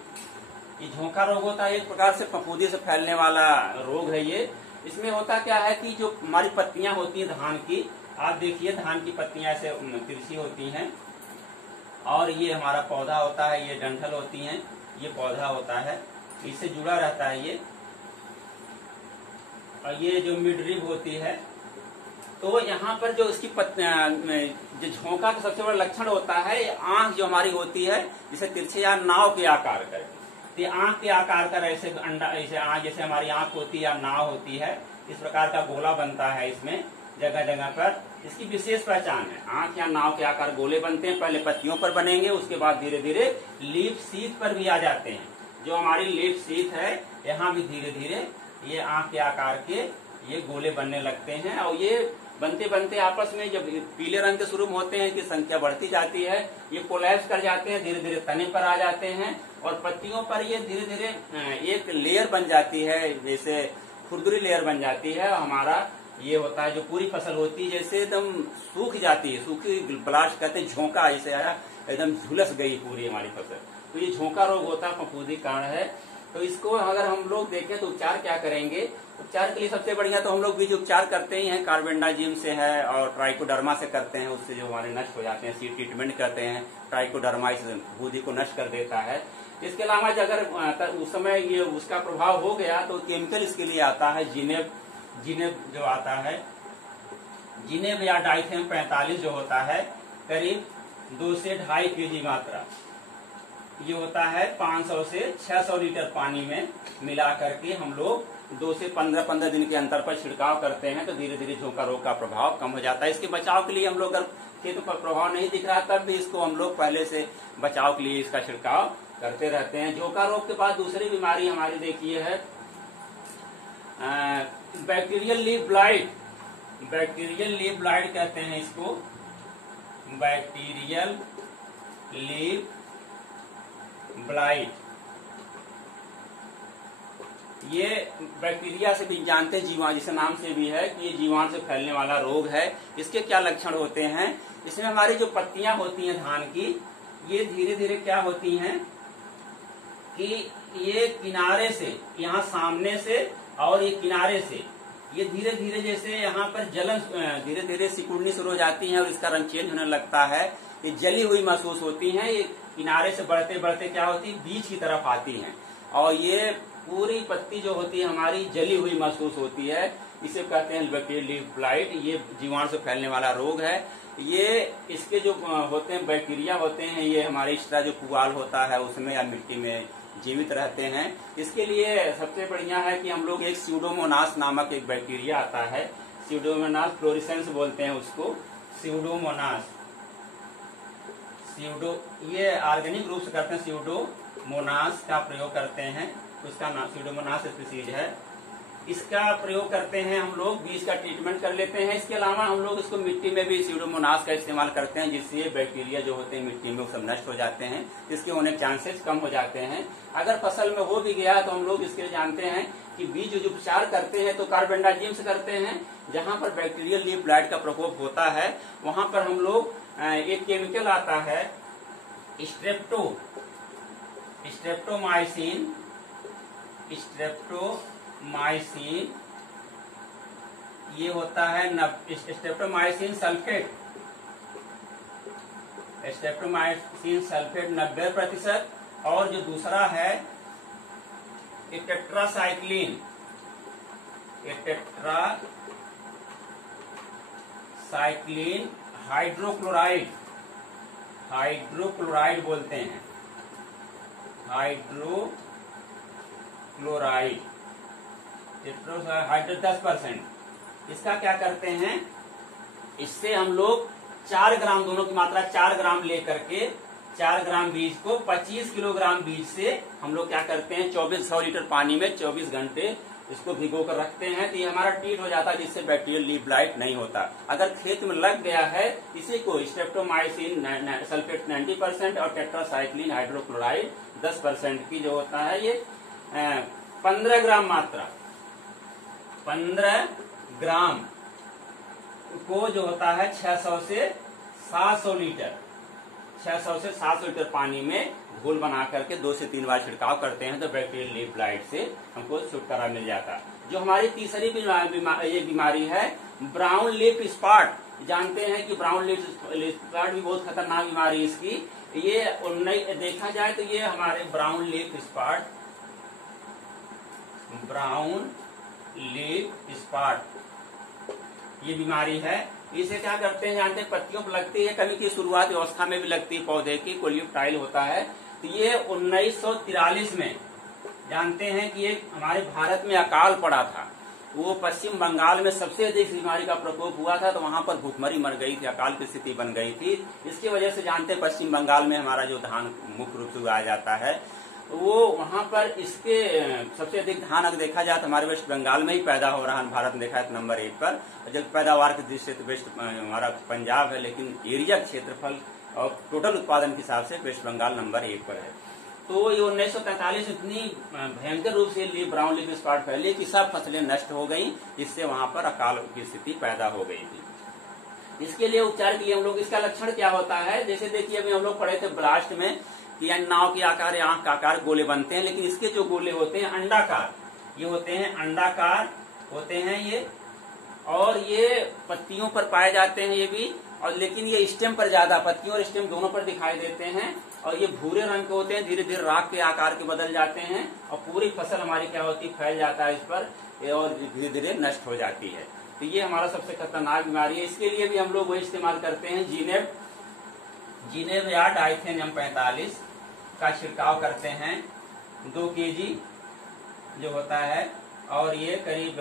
ये झोंका रोग होता है, एक प्रकार से फफूंदी से फैलने वाला रोग है ये। इसमें होता क्या है कि जो हमारी पत्तियां होती हैं धान की, आप देखिए धान की पत्तियां ऐसे तिरछी होती हैं, और ये हमारा पौधा होता है, ये डंठल होती हैं, ये पौधा होता है, इससे जुड़ा रहता है ये। और ये जो मिडरिब होती है, तो यहाँ पर जो इसकी जो झोंका का सबसे बड़ा लक्षण होता है, आंख जो हमारी होती है जिसे तिरछे या नाव के आकार का, ये आंख के आकार का ऐसे अंडा, ऐसे आंख जैसे हमारी आंख होती है या नाव होती है, इस प्रकार का गोला बनता है इसमें जगह जगह पर। इसकी विशेष पहचान है, आंख या नाव के आकार गोले बनते हैं, पहले पत्तियों पर बनेंगे, उसके बाद धीरे धीरे लीफ सीथ पर भी आ जाते हैं। जो हमारी लीफ सीथ है, यहाँ भी धीरे धीरे ये आंख के आकार के ये गोले बनने लगते हैं। और ये बनते बनते आपस में जब पीले रंग के शुरू होते हैं, कि संख्या बढ़ती जाती है, ये कोलैप्स कर जाते हैं, धीरे धीरे तने पर आ जाते हैं, और पत्तियों पर ये धीरे धीरे एक लेयर बन जाती है, जैसे खुरदुरी लेयर बन जाती है। हमारा ये होता है जो पूरी फसल होती है, जैसे एकदम सूख जाती है, सूखी ब्लास्ट कहते हैं, झोंका ऐसे आया, एकदम झुलस गई पूरी हमारी फसल। तो ये झोंका रोग होता है, फफूंदी कारण है। तो इसको अगर हम लोग देखें तो उपचार क्या करेंगे? उपचार के लिए सबसे बढ़िया तो हम लोग बीज उपचार करते ही हैं, कार्बेंडाजिम से है और ट्राइकोडर्मा से करते हैं, उससे जो हमारे नष्ट हो जाते हैं। सीड ट्रीटमेंट करते हैं, ट्राइकोडर्मा इस फफूंदी को नष्ट कर देता है। इसके अलावा अगर उस समय ये उसका प्रभाव हो गया तो केमिकल इसके लिए आता है, जिनेब जो आता है, जिनेब या डाइथेम 45 जो होता है, करीब 2 से 2.5 kg मात्रा, ये होता है 500 से 600 लीटर पानी में मिला करके हम लोग 2 से 15 दिन के अंतर पर छिड़काव करते हैं, तो धीरे धीरे झोंका रोग का प्रभाव कम हो जाता है। इसके बचाव के लिए हम लोग अगर खेतों पर प्रभाव नहीं दिख रहा तब भी इसको हम लोग पहले से बचाव के लिए इसका छिड़काव करते रहते हैं। झोंका रोग के बाद दूसरी बीमारी हमारी देखिए है bacterial leaf blight. Bacterial leaf blight कहते हैं इसको, बैक्टीरियल लीफ ब्लाइट। ये बैक्टीरिया से भी जानते हैं, जीवाणु, जिसे नाम से भी है कि ये जीवाणु से फैलने वाला रोग है। इसके क्या लक्षण होते हैं? इसमें हमारी जो पत्तियां होती हैं धान की, ये धीरे धीरे क्या होती हैं कि ये किनारे से, यहाँ सामने से और ये किनारे से, ये धीरे धीरे जैसे यहाँ पर जलन धीरे धीरे सिकुड़नी शुरू हो जाती है और इसका रंग चेंज होने लगता है। ये जली हुई महसूस होती हैं। ये किनारे से बढ़ते बढ़ते क्या होती है, बीज की तरफ आती हैं, और ये पूरी पत्ती जो होती है हमारी जली हुई महसूस होती है। इसे कहते हैं बैक्टीरियल लीफ ब्लाइट। ये जीवाणु से फैलने वाला रोग है। ये इसके जो होते हैं बैक्टीरिया होते हैं, ये हमारे एक्स्ट्रा जो पुआल होता है उसमें या मिट्टी में जीवित रहते हैं। इसके लिए सबसे बढ़िया है कि हम लोग एक स्यूडोमोनास नामक एक बैक्टीरिया आता है, स्यूडोमोनास फ्लोरिसेंस बोलते हैं उसको, स्यूडोमोनास, ये ऑर्गेनिक रूप से करते हैं, स्यूडोमोनास का प्रयोग करते हैं, उसका नाम स्यूडोमोनास स्पीसीज है। इसका प्रयोग करते हैं हम लोग, बीज का ट्रीटमेंट कर लेते हैं। इसके अलावा हम लोग इसको मिट्टी में भी स्यूडोमोनास का इस्तेमाल करते हैं, जिससे ये बैक्टीरिया जो होते हैं मिट्टी में सब नष्ट हो जाते हैं, इसके होने के चांसेस कम हो जाते हैं। अगर फसल में हो भी गया तो हम लोग इसके लिए जानते हैं कि बीज जो उपचार करते हैं तो कार्बेंडाजिम से करते हैं। जहां पर बैक्टीरियल लीफ ब्लाइट का प्रकोप होता है वहां पर हम लोग एक केमिकल आता है स्ट्रेप्टोमाइसिन, ये होता है स्ट्रेप्टोमाइसिन सल्फेट, 90%। और जो दूसरा है टेट्रासाइक्लिन हाइड्रोक्लोराइड बोलते हैं, हाइड्रोक्लोराइड 10%। इसका क्या करते हैं, इससे हम लोग 4 ग्राम, दोनों की मात्रा 4 ग्राम लेकर के 4 ग्राम बीज को 25 किलोग्राम बीज से हम लोग क्या करते हैं 100 लीटर पानी में 24 घंटे इसको भिगो कर रखते हैं, तो ये हमारा ट्रीट हो जाता है, जिससे बैक्टीरियल लीफ ब्लाइट नहीं होता। अगर खेत में लग गया है इसी को स्ट्रेप्टोमाइसिन सल्फेट 90% और टेट्रासाइक्लिन हाइड्रोक्लोराइड 10% की जो होता है, ये 15 ग्राम मात्रा, 15 ग्राम को जो होता है 600 से 700 लीटर 600 से 700 लीटर पानी में घोल बना करके 2 से 3 बार छिड़काव करते हैं तो बैक्टीरियल लीफ ब्लाइट से हमको छुटकारा मिल जाता है। जो हमारी तीसरी ये बीमारी है ब्राउन लीफ स्पॉट, जानते हैं कि ब्राउन लीफ स्पॉट भी बहुत खतरनाक बीमारी है इसकी। ये देखा जाए तो ये हमारे ब्राउन लीफ स्पॉट ये बीमारी है। इसे क्या करते हैं जानते हैं, पत्तियों पर लगती है, कभी की शुरुआत अवस्था में भी लगती है, पौधे की कोलियोप्टाइल होता है। तो ये 1943 में जानते हैं कि ये हमारे भारत में अकाल पड़ा था। वो पश्चिम बंगाल में सबसे अधिक बीमारी का प्रकोप हुआ था, तो वहां पर भूखमरी मर गई थी, अकाल की स्थिति बन गई थी। इसकी वजह से जानते हैं पश्चिम बंगाल में हमारा जो धान मुख्य रूप से उगाया जाता है वो वहां पर इसके सबसे अधिक धान अगर देखा जाए तो हमारे वेस्ट बंगाल में ही पैदा हो रहा है। भारत में देखा है तो नंबर 1 पर। जब पैदावार की दृष्टि से तो वेस्ट हमारा पंजाब है, लेकिन एरिया क्षेत्रफल और टोटल उत्पादन के हिसाब से वेस्ट बंगाल नंबर 1 पर है। तो ये 1943 इतनी भयंकर रूप से ब्राउन लीफ स्पॉट फैली कि सब फसलें नष्ट हो गई, जिससे वहां पर अकाल की स्थिति पैदा हो गई थी। इसके लिए उपचार के लिए हम लोग, इसका लक्षण क्या होता है, जैसे देखिए अभी हम लोग पढ़े थे ब्लास्ट में कि नाव के आकार या आंख का आकार गोले बनते हैं, लेकिन इसके जो गोले होते हैं अंडाकार, ये होते हैं अंडाकार होते हैं ये, और ये पत्तियों पर पाए जाते हैं ये भी, और लेकिन ये स्टेम पर ज्यादा, पत्तियों और स्टेम दोनों पर दिखाई देते हैं, और ये भूरे रंग के होते हैं, धीरे धीरे राख के आकार के बदल जाते हैं, और पूरी फसल हमारी क्या होती है, फैल जाता है इस पर और धीरे धीरे नष्ट हो जाती है। तो ये हमारा सबसे खतरनाक बीमारी है। इसके लिए भी हम लोग वही इस्तेमाल करते हैं, जीनेब या डाइथेनियम 45 का छिड़काव करते हैं 2 kg जो होता है, और ये करीब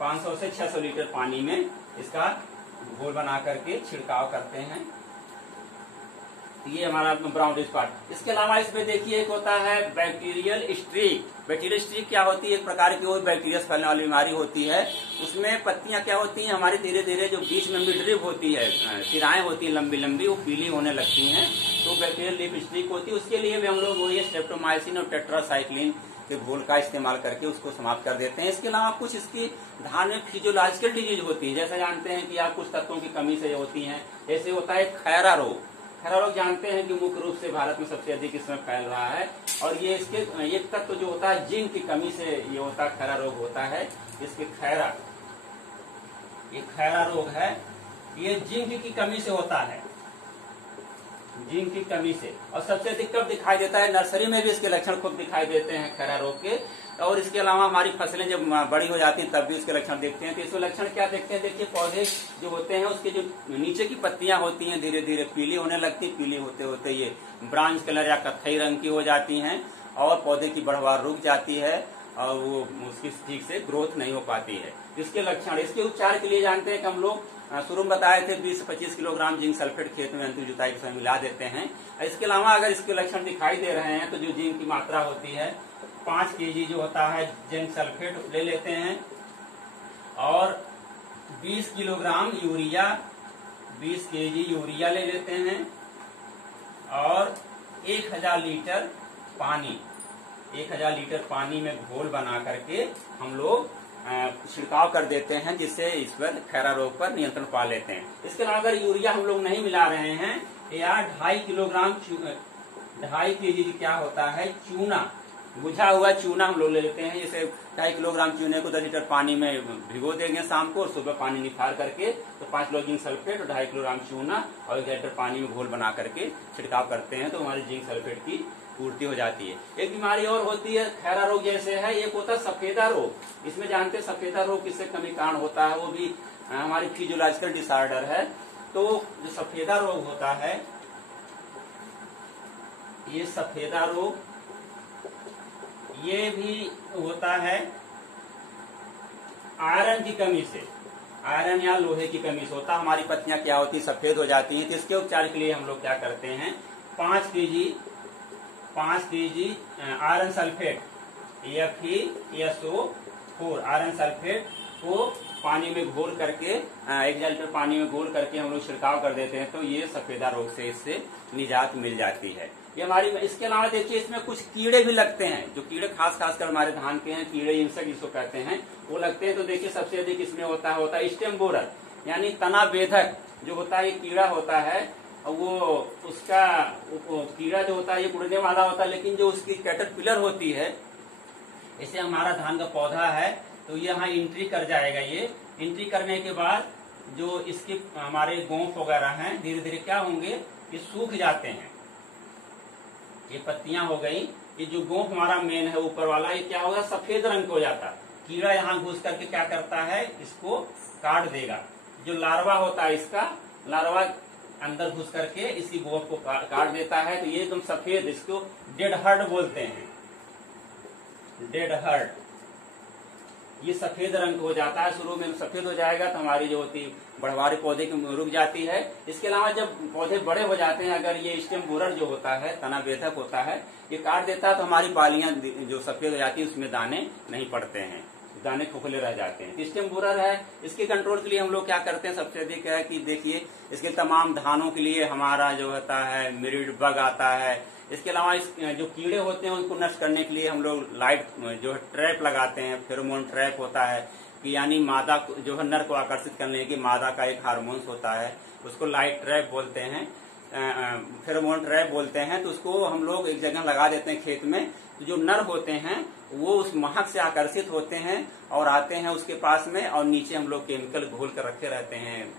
500 से 600 लीटर पानी में इसका घोल बना करके छिड़काव करते हैं। ये हमारा ब्राउन स्पॉट। इसके अलावा इसमें देखिए एक होता है बैक्टीरियल स्ट्रीक। बैक्टीरियल स्ट्रीक क्या होती है, एक प्रकार की वो बैक्टीरिया से फैलने वाली बीमारी होती है। उसमें पत्तियां क्या होती हैं हमारी, धीरे धीरे जो बीच में मिडरिप होती है, सिराएं होती है लंबी लंबी, वो पीली होने लगती हैं, तो बैक्टीरियल लीफ स्ट्रीक होती है। उसके लिए भी हम लोग वही स्ट्रेप्टोमाइसिन और टेट्रासाइक्लिन के घोल का इस्तेमाल करके उसको समाप्त कर देते हैं। इसके अलावा कुछ इसकी धान में फिजियोलॉजिकल डिजीज होती है, जैसे जानते हैं कि आप कुछ तत्वों की कमी से होती है। जैसे होता है खैरा रोग। खैरा रोग जानते हैं कि मुख्य रूप से भारत में सबसे अधिक इसमें फैल रहा है, और ये इसके एक तत्व जो होता है जिंक की कमी से ये होता है, खैरा रोग होता है। इसके ये खैरा रोग है, ये जिंक की कमी से होता है, जिंक की कमी से। और सबसे अधिक कब दिखाई देता है, नर्सरी में भी इसके लक्षण खुद दिखाई देते हैं खैरा रोग के। और इसके अलावा हमारी फसलें जब बड़ी हो जाती हैं तब भी उसके लक्षण देखते हैं। तो इसमें लक्षण क्या देखते हैं, देखिए पौधे जो होते हैं उसके जो नीचे की पत्तियां होती हैं धीरे धीरे पीली होने लगती, पीली होते होते ये ब्राउन कलर या कत्थई रंग की हो जाती हैं, और पौधे की बढ़वार रुक जाती है, और वो उसकी ठीक से ग्रोथ नहीं हो पाती है। इसके लक्षण, इसके उपचार के लिए जानते हैं कि हम लोग शुरू में बताए थे 20 से 25 किलोग्राम जिंक सल्फेट खेत में अंतिम जुताई के समय मिला देते हैं। इसके अलावा अगर इसके लक्षण दिखाई दे रहे हैं तो जो जिंक की मात्रा होती है 5 kg जो होता है जिंक सल्फेट ले लेते हैं, और 20 किलोग्राम यूरिया, 20 kg यूरिया ले लेते हैं, और 1000 लीटर पानी, 1000 लीटर पानी में घोल बना करके हम लोग छिड़काव कर देते हैं, जिससे इस पर खैरा रोग पर नियंत्रण पा लेते हैं। इसके अलावा अगर यूरिया हम लोग नहीं मिला रहे हैं या 2.5 kg क्या होता है चूना, बुझा हुआ चूना हम लोग ले लेते हैं। जैसे 2.5 किलोग्राम चूने को 10 लीटर पानी में भिगो देंगे शाम को, और सुबह पानी निखार करके तो 5 किलो जिंक सल्फेट और 2.5 किलोग्राम चूना और 1 लीटर पानी में घोल बना करके छिड़काव करते हैं, तो हमारी जिंक सल्फेट की पूर्ति हो जाती है। एक बीमारी और होती है खैरा रोग जैसे है, एक होता है सफेदा रोग। इसमें जानते हैं सफेदा रोग किससे कमी कारण होता है, वो भी हमारी फिजियोलॉजिकल डिसऑर्डर है। तो जो सफेदा रोग होता है, ये सफेदा रोग ये भी होता है आयरन की कमी से, आयरन या लोहे की कमी से होता है। हमारी पत्तियां क्या होती है, सफेद हो जाती हैं। तो इसके उपचार के लिए हम लोग क्या करते हैं, 5 kg iron sulphate FeSO4 iron sulphate को पानी में घोल करके 1000 लीटर पानी में घोल करके हम लोग छिड़काव कर देते हैं, तो ये सफेदा रोग से इससे निजात मिल जाती है। ये हमारी, इसके अलावा देखिए इसमें कुछ कीड़े भी लगते हैं, जो कीड़े खास कर हमारे धान के हैं, कीड़े इंसेक्ट जिसको कहते हैं वो लगते हैं। तो देखिए सबसे अधिक इसमें होता है स्टेम बोरर, यानी तना बेधक जो होता है, ये कीड़ा होता है, वो उसका कीड़ा जो होता है ये उड़ने वाला होता है, लेकिन जो उसकी कैटरपिलर होती है, जैसे हमारा धान का पौधा है तो ये यहाँ एंट्री कर जाएगा। ये एंट्री करने के बाद जो इसके हमारे गोंफ वगैरह हैं धीरे धीरे क्या होंगे, ये सूख जाते हैं। ये पत्तियां हो गई, ये जो गोंफ हमारा मेन है ऊपर वाला, ये क्या होगा, सफेद रंग हो जाता है। कीड़ा यहाँ घुस करके क्या करता है, इसको काट देगा। जो लार्वा होता है इसका, लार्वा अंदर घुस करके इसी गोंफ को काट देता है। तो ये एकदम सफेद, इसको डेड हर्ड बोलते हैं, डेड हर्ड। ये सफेद रंग हो जाता है, शुरू में सफेद हो जाएगा तो हमारी जो होती बढ़वारी पौधे की रुक जाती है। इसके अलावा जब पौधे बड़े हो जाते हैं, अगर ये स्टेम बोरर जो होता है, तना बेधक होता है, ये काट देता है तो हमारी बालियां जो सफेद हो जाती है उसमें दाने नहीं पड़ते हैं, दाने खोखले रह जाते हैं। स्टेम बोरर है, इसके कंट्रोल के लिए हम लोग क्या करते हैं, सबसे अधिक है कि देखिए इसके तमाम धानों के लिए हमारा जो होता है मिरिड बग आता है। इसके अलावा इस जो कीड़े होते हैं उनको नष्ट करने के लिए हम लोग लाइट जो है ट्रैप लगाते हैं, फेरोमोन ट्रैप होता है कि यानी मादा जो है नर को आकर्षित करने की मादा का एक हार्मोन्स होता है, उसको लाइट ट्रैप बोलते हैं, फेरोमोन ट्रैप बोलते हैं। तो उसको हम लोग एक जगह लगा देते हैं खेत में, तो जो नर होते हैं वो उस महक से आकर्षित होते हैं और आते हैं उसके पास में, और नीचे हम लोग केमिकल घोल कर रखे रहते हैं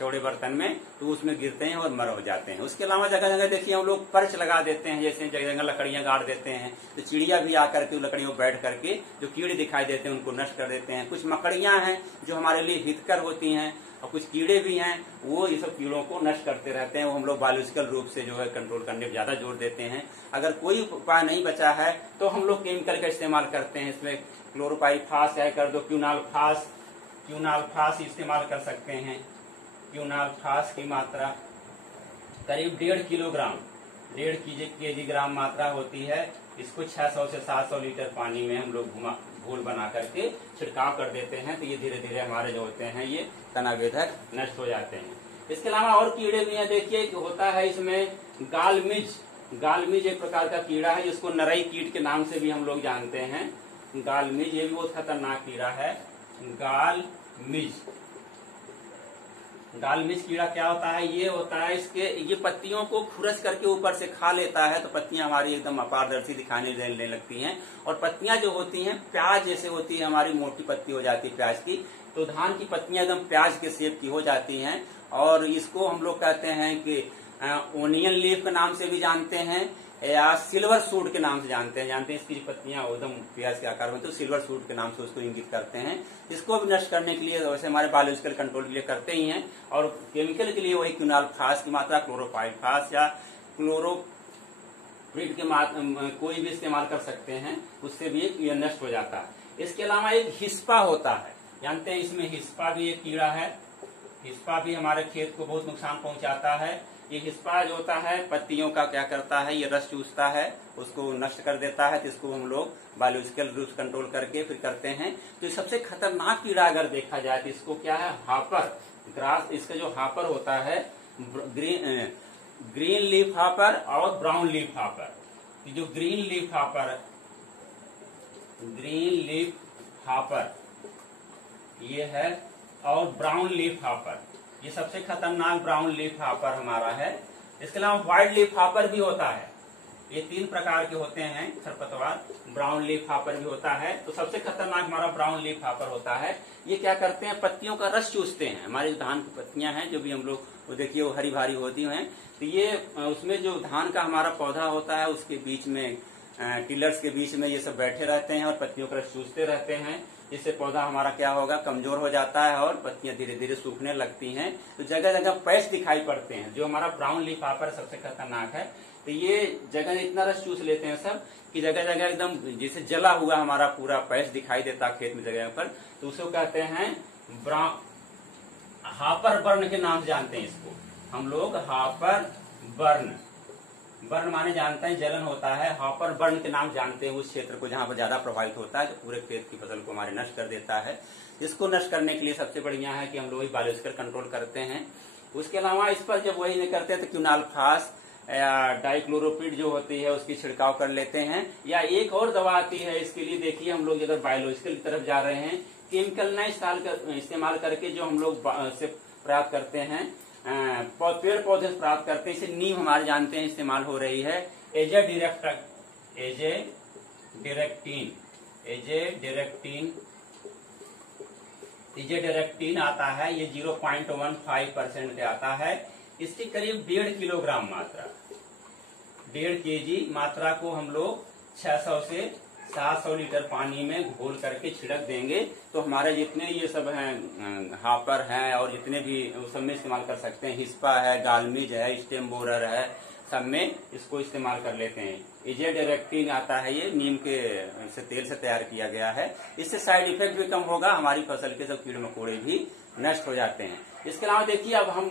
चौड़े बर्तन में, तो उसमें गिरते हैं और मर हो जाते हैं। उसके अलावा जगह जगह देखिए हम लोग पर्च लगा देते हैं, जैसे जगह जगह लकड़ियां गाड़ देते हैं, तो चिड़िया भी आकर के लकड़ियों बैठ करके जो कीड़े दिखाई देते हैं उनको नष्ट कर देते हैं। कुछ मकड़ियां हैं जो हमारे लिए हितकर होती हैं, और कुछ कीड़े भी हैं वो ये सब कीड़ों को नष्ट करते रहते हैं। वो हम लोग बायोलॉजिकल रूप से जो है कंट्रोल करने पर ज्यादा जोर देते हैं। अगर कोई उपाय नहीं बचा है तो हम लोग केमिकल का इस्तेमाल करते हैं। इसमें क्लोरोपाइरिफास या कर दो क्यूनाल्फास इस्तेमाल कर सकते हैं। क्यूनाल्फास की मात्रा करीब 1.5 किलोग्राम, 1.5 केजीग्राम मात्रा होती है। इसको 600 से 700 लीटर पानी में हम लोग घोल बना करके छिड़काव कर देते हैं, तो ये धीरे धीरे हमारे जो होते हैं ये तनावेधक नष्ट हो जाते हैं। इसके अलावा और कीड़े भी हैं, देखिए होता है इसमें गालमिज। गालमिज एक प्रकार का कीड़ा है जिसको नरई कीट के नाम से भी हम लोग जानते हैं। गालमिज ये भी बहुत खतरनाक कीड़ा है। गालमिज कीड़ा क्या होता है, ये होता है इसके ये पत्तियों को खुरच करके ऊपर से खा लेता है, तो पत्तियां हमारी एकदम अपारदर्शी दिखाने देने लगती हैं। और पत्तियां जो होती हैं प्याज जैसे होती है, हमारी मोटी पत्ती हो जाती है प्याज की, तो धान की पत्तियां एकदम प्याज के शेप की हो जाती हैं। और इसको हम लोग कहते हैं कि ओनियन लीफ के नाम से भी जानते हैं या सिल्वर सूट के नाम से जानते हैं। इसकी पत्तियां एकदम प्याज के आकार में, तो सिल्वर सूट के नाम से उसको इंगित करते हैं। इसको भी नष्ट करने के लिए वैसे हमारे बायोलॉजिकल कंट्रोल के लिए करते ही हैं, और केमिकल के लिए वही क्यूनाल्फास की मात्रा, क्लोरोपाइरिफास या क्लोरोप्रिड के कोई भी इस्तेमाल कर सकते हैं, उससे भी ये नष्ट हो जाता है। इसके अलावा एक हिस्पा होता है, जानते हैं इसमें हिस्पा भी एक कीड़ा है। हिस्पा भी हमारे खेत को बहुत नुकसान पहुंचाता है। ये हिस्पा जो होता है पत्तियों का क्या करता है, ये रस चूसता है, उसको नष्ट कर देता है। तो इसको हम लोग बायोलॉजिकल रूप से कंट्रोल करके फिर करते हैं। तो सबसे खतरनाक कीड़ा अगर देखा जाए तो इसको क्या है, हापर ग्रास। इसका जो हापर होता है ग्रीन लीफ हापर और ब्राउन लीफ हापर। जो ग्रीन लीफ हापर ये है, और ब्राउन लीफ हापर, ये सबसे खतरनाक ब्राउन लीफ हापर हमारा है। इसके अलावा व्हाइट लीफ हापर भी होता है। ये 3 प्रकार के होते हैं खरपतवार। ब्राउन लीफ हापर भी होता है, तो सबसे खतरनाक हमारा ब्राउन लीफ हापर होता है। ये क्या करते हैं, पत्तियों का रस चूसते हैं। हमारी धान की पत्तियां हैं जो भी हम लोग वो देखिए वो हरी भारी होती हैं, तो ये उसमें जो धान का हमारा पौधा होता है उसके बीच में टिलर्स के बीच में ये सब बैठे रहते हैं और पत्तियों का रस चूसते रहते हैं। इससे पौधा हमारा क्या होगा, कमजोर हो जाता है और पत्तियां धीरे धीरे सूखने लगती हैं। तो जगह जगह पैच दिखाई पड़ते हैं। जो हमारा ब्राउन लीफ हापर सबसे खतरनाक है, तो ये जगह इतना रस चूस लेते हैं सब कि जगह जगह एकदम जैसे जला हुआ हमारा पूरा पैच दिखाई देता खेत में जगह पर, तो उसको कहते हैं हापर बर्न के नाम से जानते हैं इसको हम लोग। हापर बर्न माने जानते हैं जलन होता है, हापर बर्न के नाम जानते हैं उस क्षेत्र को जहां पर ज्यादा प्रभावित होता है, तो पूरे खेत की फसल को हमारे नष्ट कर देता है। इसको नष्ट करने के लिए सबसे बढ़िया है कि हम लोग बायोलॉजिकल कंट्रोल करते हैं। उसके अलावा इस पर जब वही नहीं करते हैं तो क्यूनाल्फास या डाइक्लोरोप्रिड जो होती है उसकी छिड़काव कर लेते हैं। या एक और दवा आती है इसके लिए, देखिए हम लोग अगर बायोलॉजिकल की तरफ जा रहे हैं, केमिकल न इस्तेमाल करके जो हम लोग से प्राप्त करते हैं, पेड़ पौधे से प्राप्त करते हैं। इसे नीम हमारे जानते हैं इस्तेमाल हो रही है। इजेडेरेक्टिन आता है, ये 0.15% पे आता है। इसकी करीब 1.5 किलोग्राम मात्रा, 1.5 kg मात्रा को हम लोग 600 से 700 लीटर पानी में घोल करके छिड़क देंगे तो हमारे जितने ये सब हैं हापर हैं और जितने भी सब में इस्तेमाल कर सकते हैं, हिस्पा है, गालमिज है, स्टेम बोरर है, सब में इसको इस्तेमाल कर लेते हैं। इजेडेरेक्टिन आता है, ये नीम के से तेल से तैयार किया गया है। इससे साइड इफेक्ट भी कम होगा, हमारी फसल के सब कीड़े मकोड़े भी नष्ट हो जाते हैं। इसके अलावा देखिए अब हम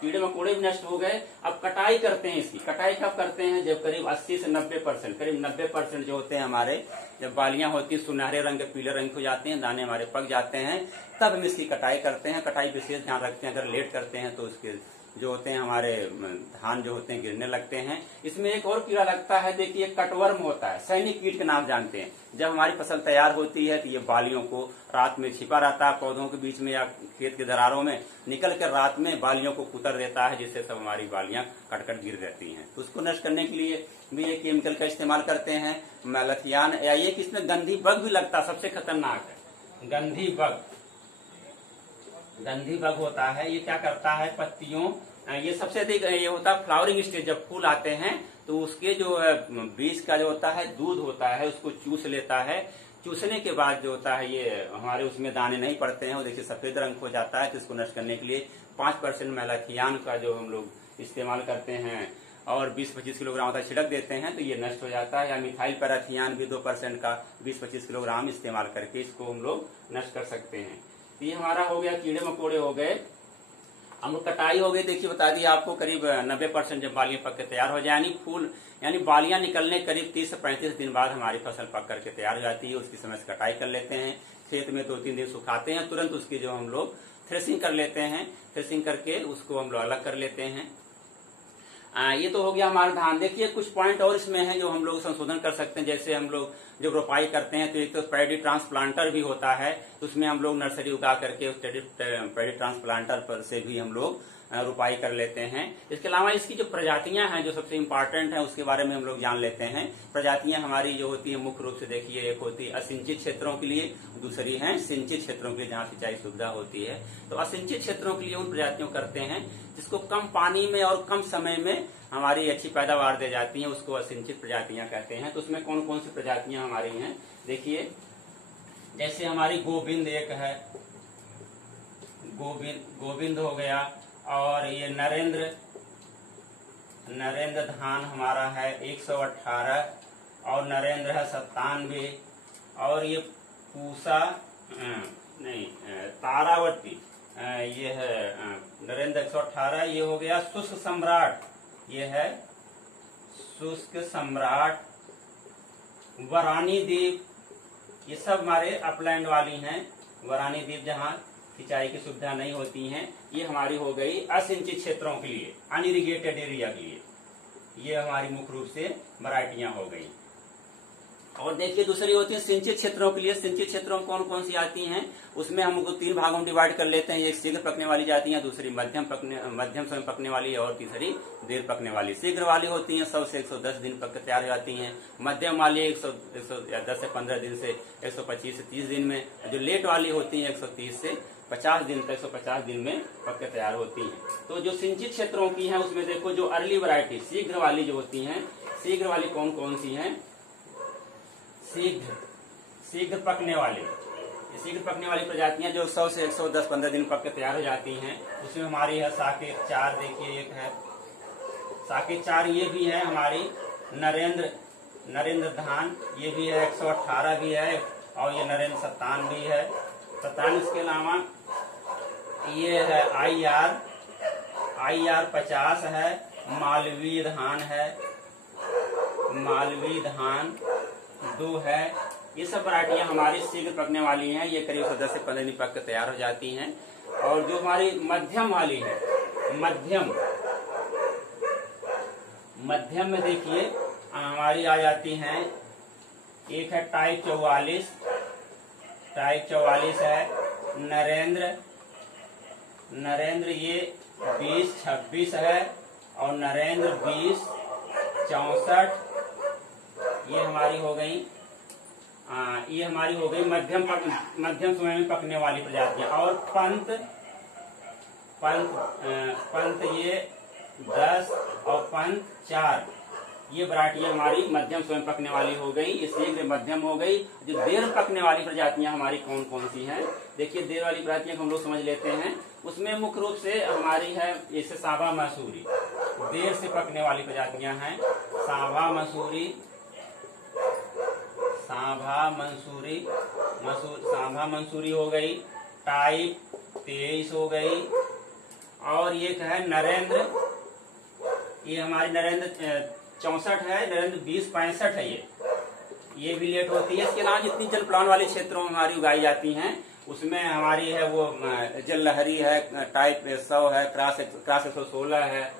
कीड़े मकोड़े भी नष्ट हो गए, अब कटाई करते हैं। इसकी कटाई कब करते हैं? जब करीब 80 से 90%, करीब 90% जो होते हैं हमारे, जब बालियां होती है सुनहरे रंग के पीले रंग हो जाते हैं, दाने हमारे पक जाते हैं, तब हम इसकी कटाई करते हैं। कटाई विशेष ध्यान रखते हैं, अगर लेट करते हैं तो उसके जो होते हैं हमारे धान जो होते हैं गिरने लगते हैं। इसमें एक और कीड़ा लगता है, देखिए कटवर्म होता है, सैनिक कीट के नाम जानते हैं। जब हमारी फसल तैयार होती है तो ये बालियों को रात में छिपा रहता है पौधों के बीच में या खेत के दरारों में, निकल कर रात में बालियों को कुतर देता है, जिससे सब हमारी बालियां कटकट गिर जाती हैं। तो उसको नष्ट करने के लिए भी ये केमिकल का इस्तेमाल करते हैं, मैलाथियान। या ये किसमें गंधी बग भी लगता है, सबसे खतरनाक है गंधी बग। गंधी बग होता है, ये क्या करता है पत्तियों, ये सबसे अधिक ये होता है फ्लावरिंग स्टेज, जब फूल आते हैं तो उसके जो बीज का जो होता है दूध होता है उसको चूस लेता है। चूसने के बाद जो होता है ये हमारे उसमें दाने नहीं पड़ते हैं, वो देखिए सफेद रंग हो जाता है। तो इसको नष्ट करने के लिए 5% मैलाथियान का जो हम लोग इस्तेमाल करते हैं और 20-25 किलोग्राम का छिड़क देते हैं तो ये नष्ट हो जाता है। या मिथाइल पैराथियान भी 2% का 20-25 किलोग्राम इस्तेमाल करके इसको हम लोग नष्ट कर सकते हैं। ये हमारा हो गया, कीड़े मकोड़े हो गए। हम लोग कटाई हो गई, देखिए बता दिया आपको, करीब 90% जब बालियां पक के तैयार हो जाए, यानी फूल यानी बालियां निकलने करीब 30 से 35 दिन बाद हमारी फसल पक करके तैयार हो जाती है। उसकी समय से कटाई कर लेते हैं, खेत में 2-3 दिन सुखाते हैं, तुरंत उसकी जो हम लोग थ्रेसिंग कर लेते हैं। थ्रेसिंग करके उसको हम लोग अलग कर लेते हैं। ये तो हो गया हमारा धान। देखिए कुछ पॉइंट और इसमें है जो हम लोग संशोधन कर सकते हैं। जैसे हम लोग जब रोपाई करते हैं तो एक तो पैडी ट्रांसप्लांटर भी होता है, तो उसमें हम लोग नर्सरी उगा करके उस पैडी ट्रांसप्लांटर पर से भी हम लोग रोपाई कर लेते हैं। इसके अलावा इसकी जो प्रजातियां हैं जो सबसे इम्पोर्टेंट है उसके बारे में हम लोग जान लेते हैं। प्रजातियां हमारी जो होती है मुख्य रूप से देखिए, एक होती है असिंचित क्षेत्रों के लिए, दूसरी है सिंचित क्षेत्रों के लिए जहाँ सिंचाई सुविधा होती है। तो असिंचित क्षेत्रों के लिए उन प्रजातियों करते हैं जिसको कम पानी में और कम समय में हमारी अच्छी पैदावार दे जाती है, उसको असिंचित प्रजातियां कहते हैं। तो उसमें कौन कौन सी प्रजातियां हमारी हैं देखिए, जैसे हमारी गोविंद एक है, गोविंद हो गया, और ये नरेंद्र धान हमारा है 118, और नरेंद्र है 97, और ये पूसा नहीं तारावती ये है नरेंद्र 118। ये हो गया शुष्क सम्राट, ये है शुष्क सम्राट, वरानी द्वीप, ये सब हमारे अपलैंड वाली हैं। वरानी द्वीप जहाँ सिंचाई की सुविधा नहीं होती हैं, ये हमारी हो गई असिंचित क्षेत्रों के लिए, अनइरिगेटेड एरिया के लिए। ये हमारी मुख्य रूप से वैरायटियां हो गई। और देखिए दूसरी होती है सिंचित क्षेत्रों के लिए। सिंचित क्षेत्रों कौन कौन सी आती हैं, उसमें हम उनको 3 भागों में डिवाइड कर लेते हैं। एक शीघ्र पकने वाली जाती है, दूसरी मध्यम समय पकने वाली है, और तीसरी देर पकने वाली। शीघ्र वाली होती हैं 100 से 110 दिन पक के तैयार हो जाती हैं। मध्यम वाली 110 से 15 दिन से 125 से 30 दिन में। जो लेट वाली होती है 130 से 50 दिन तक 150 दिन में पक के तैयार होती हैं। तो जो सिंचित क्षेत्रों की हैं उसमें देखो जो अर्ली वैरायटी शीघ्र वाली जो होती हैं, शीघ्र वाली कौन कौन सी हैं, शीघ्र पकने वाली, शीघ्र पकने वाली प्रजातियां जो 100 से 110-15 दिन पक के तैयार हो जाती हैं। उसमें हमारी है साकेत 4, देखिए एक है साकेत 4, ये भी है हमारी नरेंद्र धान, ये भी है 118 भी है, और ये नरेंद्र 57 भी है 57। इसके अलावा ये है IR 50 है, मालवीय धान है, मालवीय धान 2 है। ये सब वैरायटियां हमारी शीघ्र पकने वाली हैं, ये करीब 10 से 15 दिन पक के तैयार हो जाती हैं। और जो हमारी मध्यम वाली है, मध्यम में देखिए हमारी आ जाती हैं, एक है टाइप 44 है, नरेंद्र ये 20-26 है, और नरेंद्र 20-64 ये हमारी हो गई। ये हमारी हो गई मध्यम समय में पकने वाली प्रजातियां। और पंत ये 10 और पंत 4 ये वैरायटियां हमारी मध्यम समय पकने वाली हो गई। ये शीघ्र मध्यम हो गई। जो देर पकने वाली प्रजातियां हमारी कौन कौन सी हैं? देखिए, देर वाली प्रजातियां को हम लोग समझ लेते हैं। उसमें मुख्य रूप से हमारी है जैसे सांभा मसूरी, देर से पकने वाली प्रजातियां हैं। सांभा मंसूरी हो गई, टाइप 23 हो गई। और ये है नरेंद्र, ये हमारी नरेंद्र 64 है, नरेंद्र 20-65 है। ये भी लेट होती है। इसके अलावा जितनी जल प्लावन वाले क्षेत्रों में हमारी उगाई जाती हैं उसमें हमारी है वो जल लहरी है, टाइप 100 है, क्रॉस 116 है।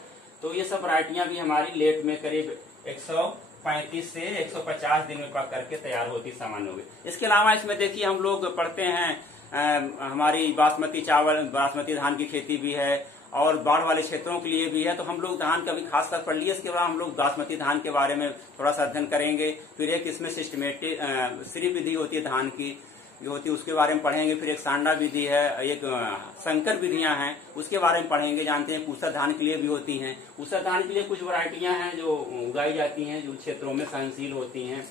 तो ये सब वैरायटियां भी हमारी लेट में करीब 135 से 150 दिन में पक करके तैयार होती सामान्य हो गई। इसके अलावा इसमें देखिए हम लोग पढ़ते हैं हमारी बासमती धान की खेती भी है, और बाढ़ वाले क्षेत्रों के लिए भी है। तो हम लोग धान का भी खास कर पढ़ लिए। इसके बाद हम लोग बासमती धान के बारे में थोड़ा सा अध्ययन करेंगे। फिर एक इसमें सिस्टमेटिक श्री विधि होती है धान की, जो होती है उसके बारे में पढ़ेंगे। फिर एक सांडा विधि है, एक संकर विधियां हैं उसके बारे में पढ़ेंगे। जानते हैं ऊसर धान के लिए भी होती हैं। ऊसर धान के लिए कुछ वैरायटियां हैं जो उगाई जाती हैं, जो क्षेत्रों में सहनशील होती हैं।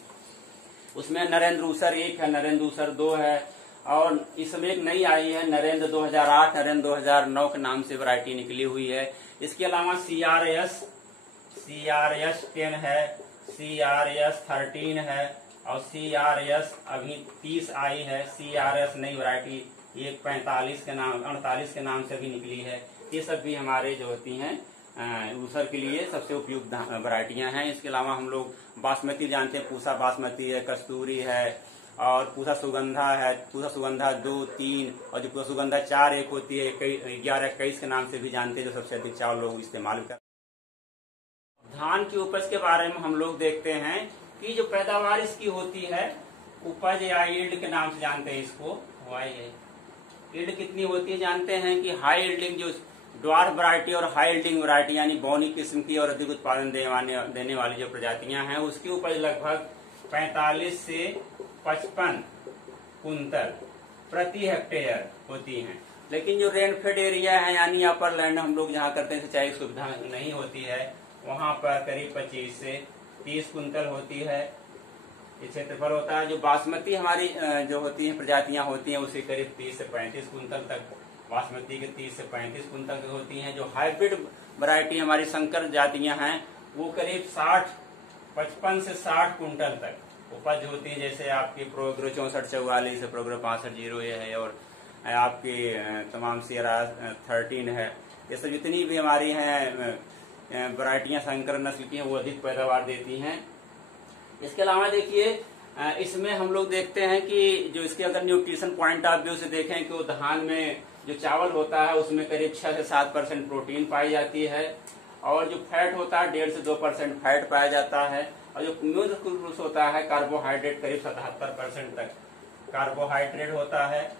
उसमें नरेंद्र ऊसर 1 है, नरेंद्र ऊसर 2 है, और इस समय एक नई आई है नरेंद्र 2008, नरेंद्र 2009 के नाम से वैरायटी निकली हुई है। इसके अलावा CRS 10 है, CRS 13 है, और CRS अभी 30 आई है। CRS नई वैरायटी ये 48 के नाम से भी निकली है। ये सब भी हमारे जो होती हैं ऊसर के लिए सबसे उपयुक्त वैरायटियां हैं। इसके अलावा हम लोग बासमती जानते हैं, पूसा बासमती है, कस्तूरी है, और पूसा सुगंधा है, पूसा सुगंधा 2, 3, और जो पूसा सुगंधा 4 एक होती है, 11-21 के नाम से भी जानते हैं, जो सबसे अधिक चावल लोग इस्तेमाल करते हैं। धान की उपज के बारे में हम लोग देखते हैं कि जो पैदावार इसकी होती है, उपज या यील्ड के नाम से जानते हैं इसको। यील्ड कितनी होती है जानते हैं कि हाई यील्डिंग जो ड्वार्फ वैरायटी और हाई यील्डिंग वैरायटी यानी बौनी किस्म की और अधिक उत्पादन देने वाली जो प्रजातियां हैं उसकी उपज लगभग 45 से 55 कुंतल प्रति हेक्टेयर होती हैं। लेकिन जो रेनफेड एरिया है यानी अपर लैंड हम लोग जहाँ करते हैं सिंचाई सुविधा नहीं होती है, वहां पर करीब 25 से 30 कुंतल होती है ये क्षेत्रफल होता है। जो बासमती हमारी जो होती है प्रजातियां होती हैं उसे करीब 30 से 35 कुंतल तक, बासमती के 30 से 35 कुंतल की होती हैं। जो हाइब्रिड वैरायटी हमारी संकर जातियां हैं वो करीब 55 से 60 कुंटल तक उपज होती है। जैसे आपकी प्रोग्रो 6444 है, प्रोग्रो 65-0 ये है, और आपकी तमाम CRS 13 है। ये सब जितनी भी हमारी हैं वैरायटियां संकर नस्ल की हैं वो अधिक पैदावार देती हैं। इसके अलावा देखिए इसमें हम लोग देखते हैं कि जो इसके अगर न्यूट्रिशन पॉइंट ऑफ व्यू से देखें कि धान में जो चावल होता है उसमें करीब 6 से 7% प्रोटीन पाई जाती है, और जो फैट होता है 1.5 से 2% फैट पाया जाता है, और जो मूल होता है कार्बोहाइड्रेट करीब 77% तक कार्बोहाइड्रेट होता है,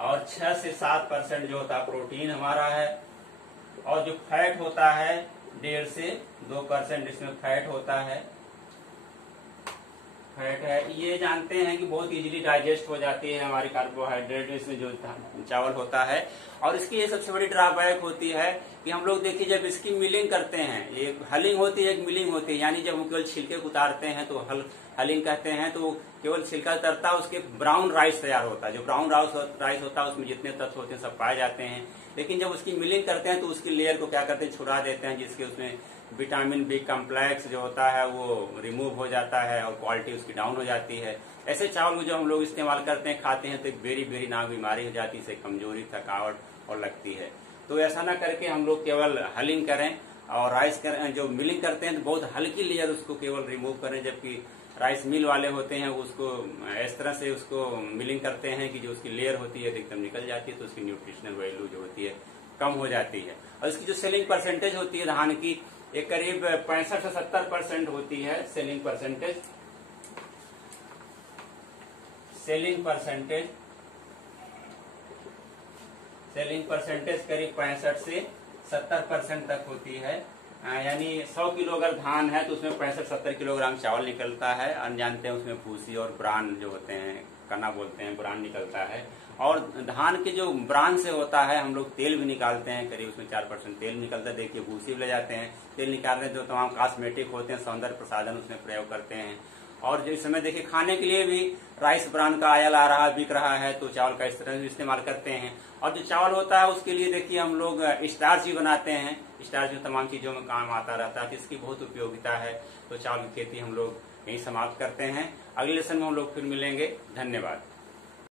और 6 से 7% जो होता है प्रोटीन हमारा है, और जो फैट होता है 1.5 से 2% इसमें फैट होता है। फैट है ये जानते हैं कि बहुत इजीली डाइजेस्ट हो जाती है हमारी कार्बोहाइड्रेट इसमें जो चावल होता है। और इसकी ये सबसे बड़ी ड्रॉबैक होती है कि हम लोग देखिए जब इसकी मिलिंग करते हैं, एक हलिंग होती है एक मिलिंग होती है, यानी जब हम केवल छिलके को उतारते हैं तो हलिंग कहते हैं, तो केवल छिलका उतरता है उसके ब्राउन राइस तैयार होता है। जो ब्राउन राइस होता है उसमें जितने तत्व होते हैं सब पाए जाते हैं। लेकिन जब उसकी मिलिंग करते हैं तो उसकी लेयर को क्या करते हैं छुड़ा देते हैं, जिसके उसमें विटामिन बी कॉम्प्लेक्स जो होता है वो रिमूव हो जाता है और क्वालिटी उसकी डाउन हो जाती है। ऐसे चावल को जो हम लोग इस्तेमाल करते हैं खाते हैं तो एक बेरी नाक बीमारी हो जाती है, इससे कमजोरी थकावट और लगती है। तो ऐसा ना करके हम लोग केवल हलिंग करें और राइस करें, जो मिलिंग करते हैं तो बहुत हल्की लेयर उसको केवल रिमूव करें, जबकि राइस मिल वाले होते हैं उसको इस तरह से उसको मिलिंग करते हैं कि जो उसकी लेयर होती है एकदम निकल जाती है, तो उसकी न्यूट्रिशनल वैल्यू जो होती है कम हो जाती है। और इसकी जो सेलिंग परसेंटेज होती है धान की एक करीब 65 से 70% होती है सेलिंग परसेंटेज। सेलिंग परसेंटेज करीब 65 से 70% तक होती है। यानी 100 किलो अगर धान है तो उसमें 65-70 किलोग्राम चावल निकलता है। और जानते हैं उसमें भूसी और ब्रान जो होते हैं, कना बोलते हैं, ब्रान निकलता है। और धान के जो ब्रान से होता है हम लोग तेल भी निकालते हैं, करीब उसमें 4% तेल निकलता है। देखिए भूसी भी ले जाते हैं, तेल निकालते हैं, जो तमाम कॉस्मेटिक होते हैं, सौंदर्य प्रसाधन उसमें प्रयोग करते हैं। और जो इस समय देखिए खाने के लिए भी राइस ब्रांड का आयल आ रहा, बिक रहा है, तो चावल का इस तरह से इस्तेमाल करते हैं। और जो चावल होता है उसके लिए देखिए हम लोग स्टार्च भी बनाते हैं। स्टार्च में तमाम चीजों में काम आता रहता है, तो इसकी बहुत उपयोगिता है। तो चावल की खेती हम लोग यही समाप्त करते हैं। अगले लेसन में हम लोग फिर मिलेंगे। धन्यवाद।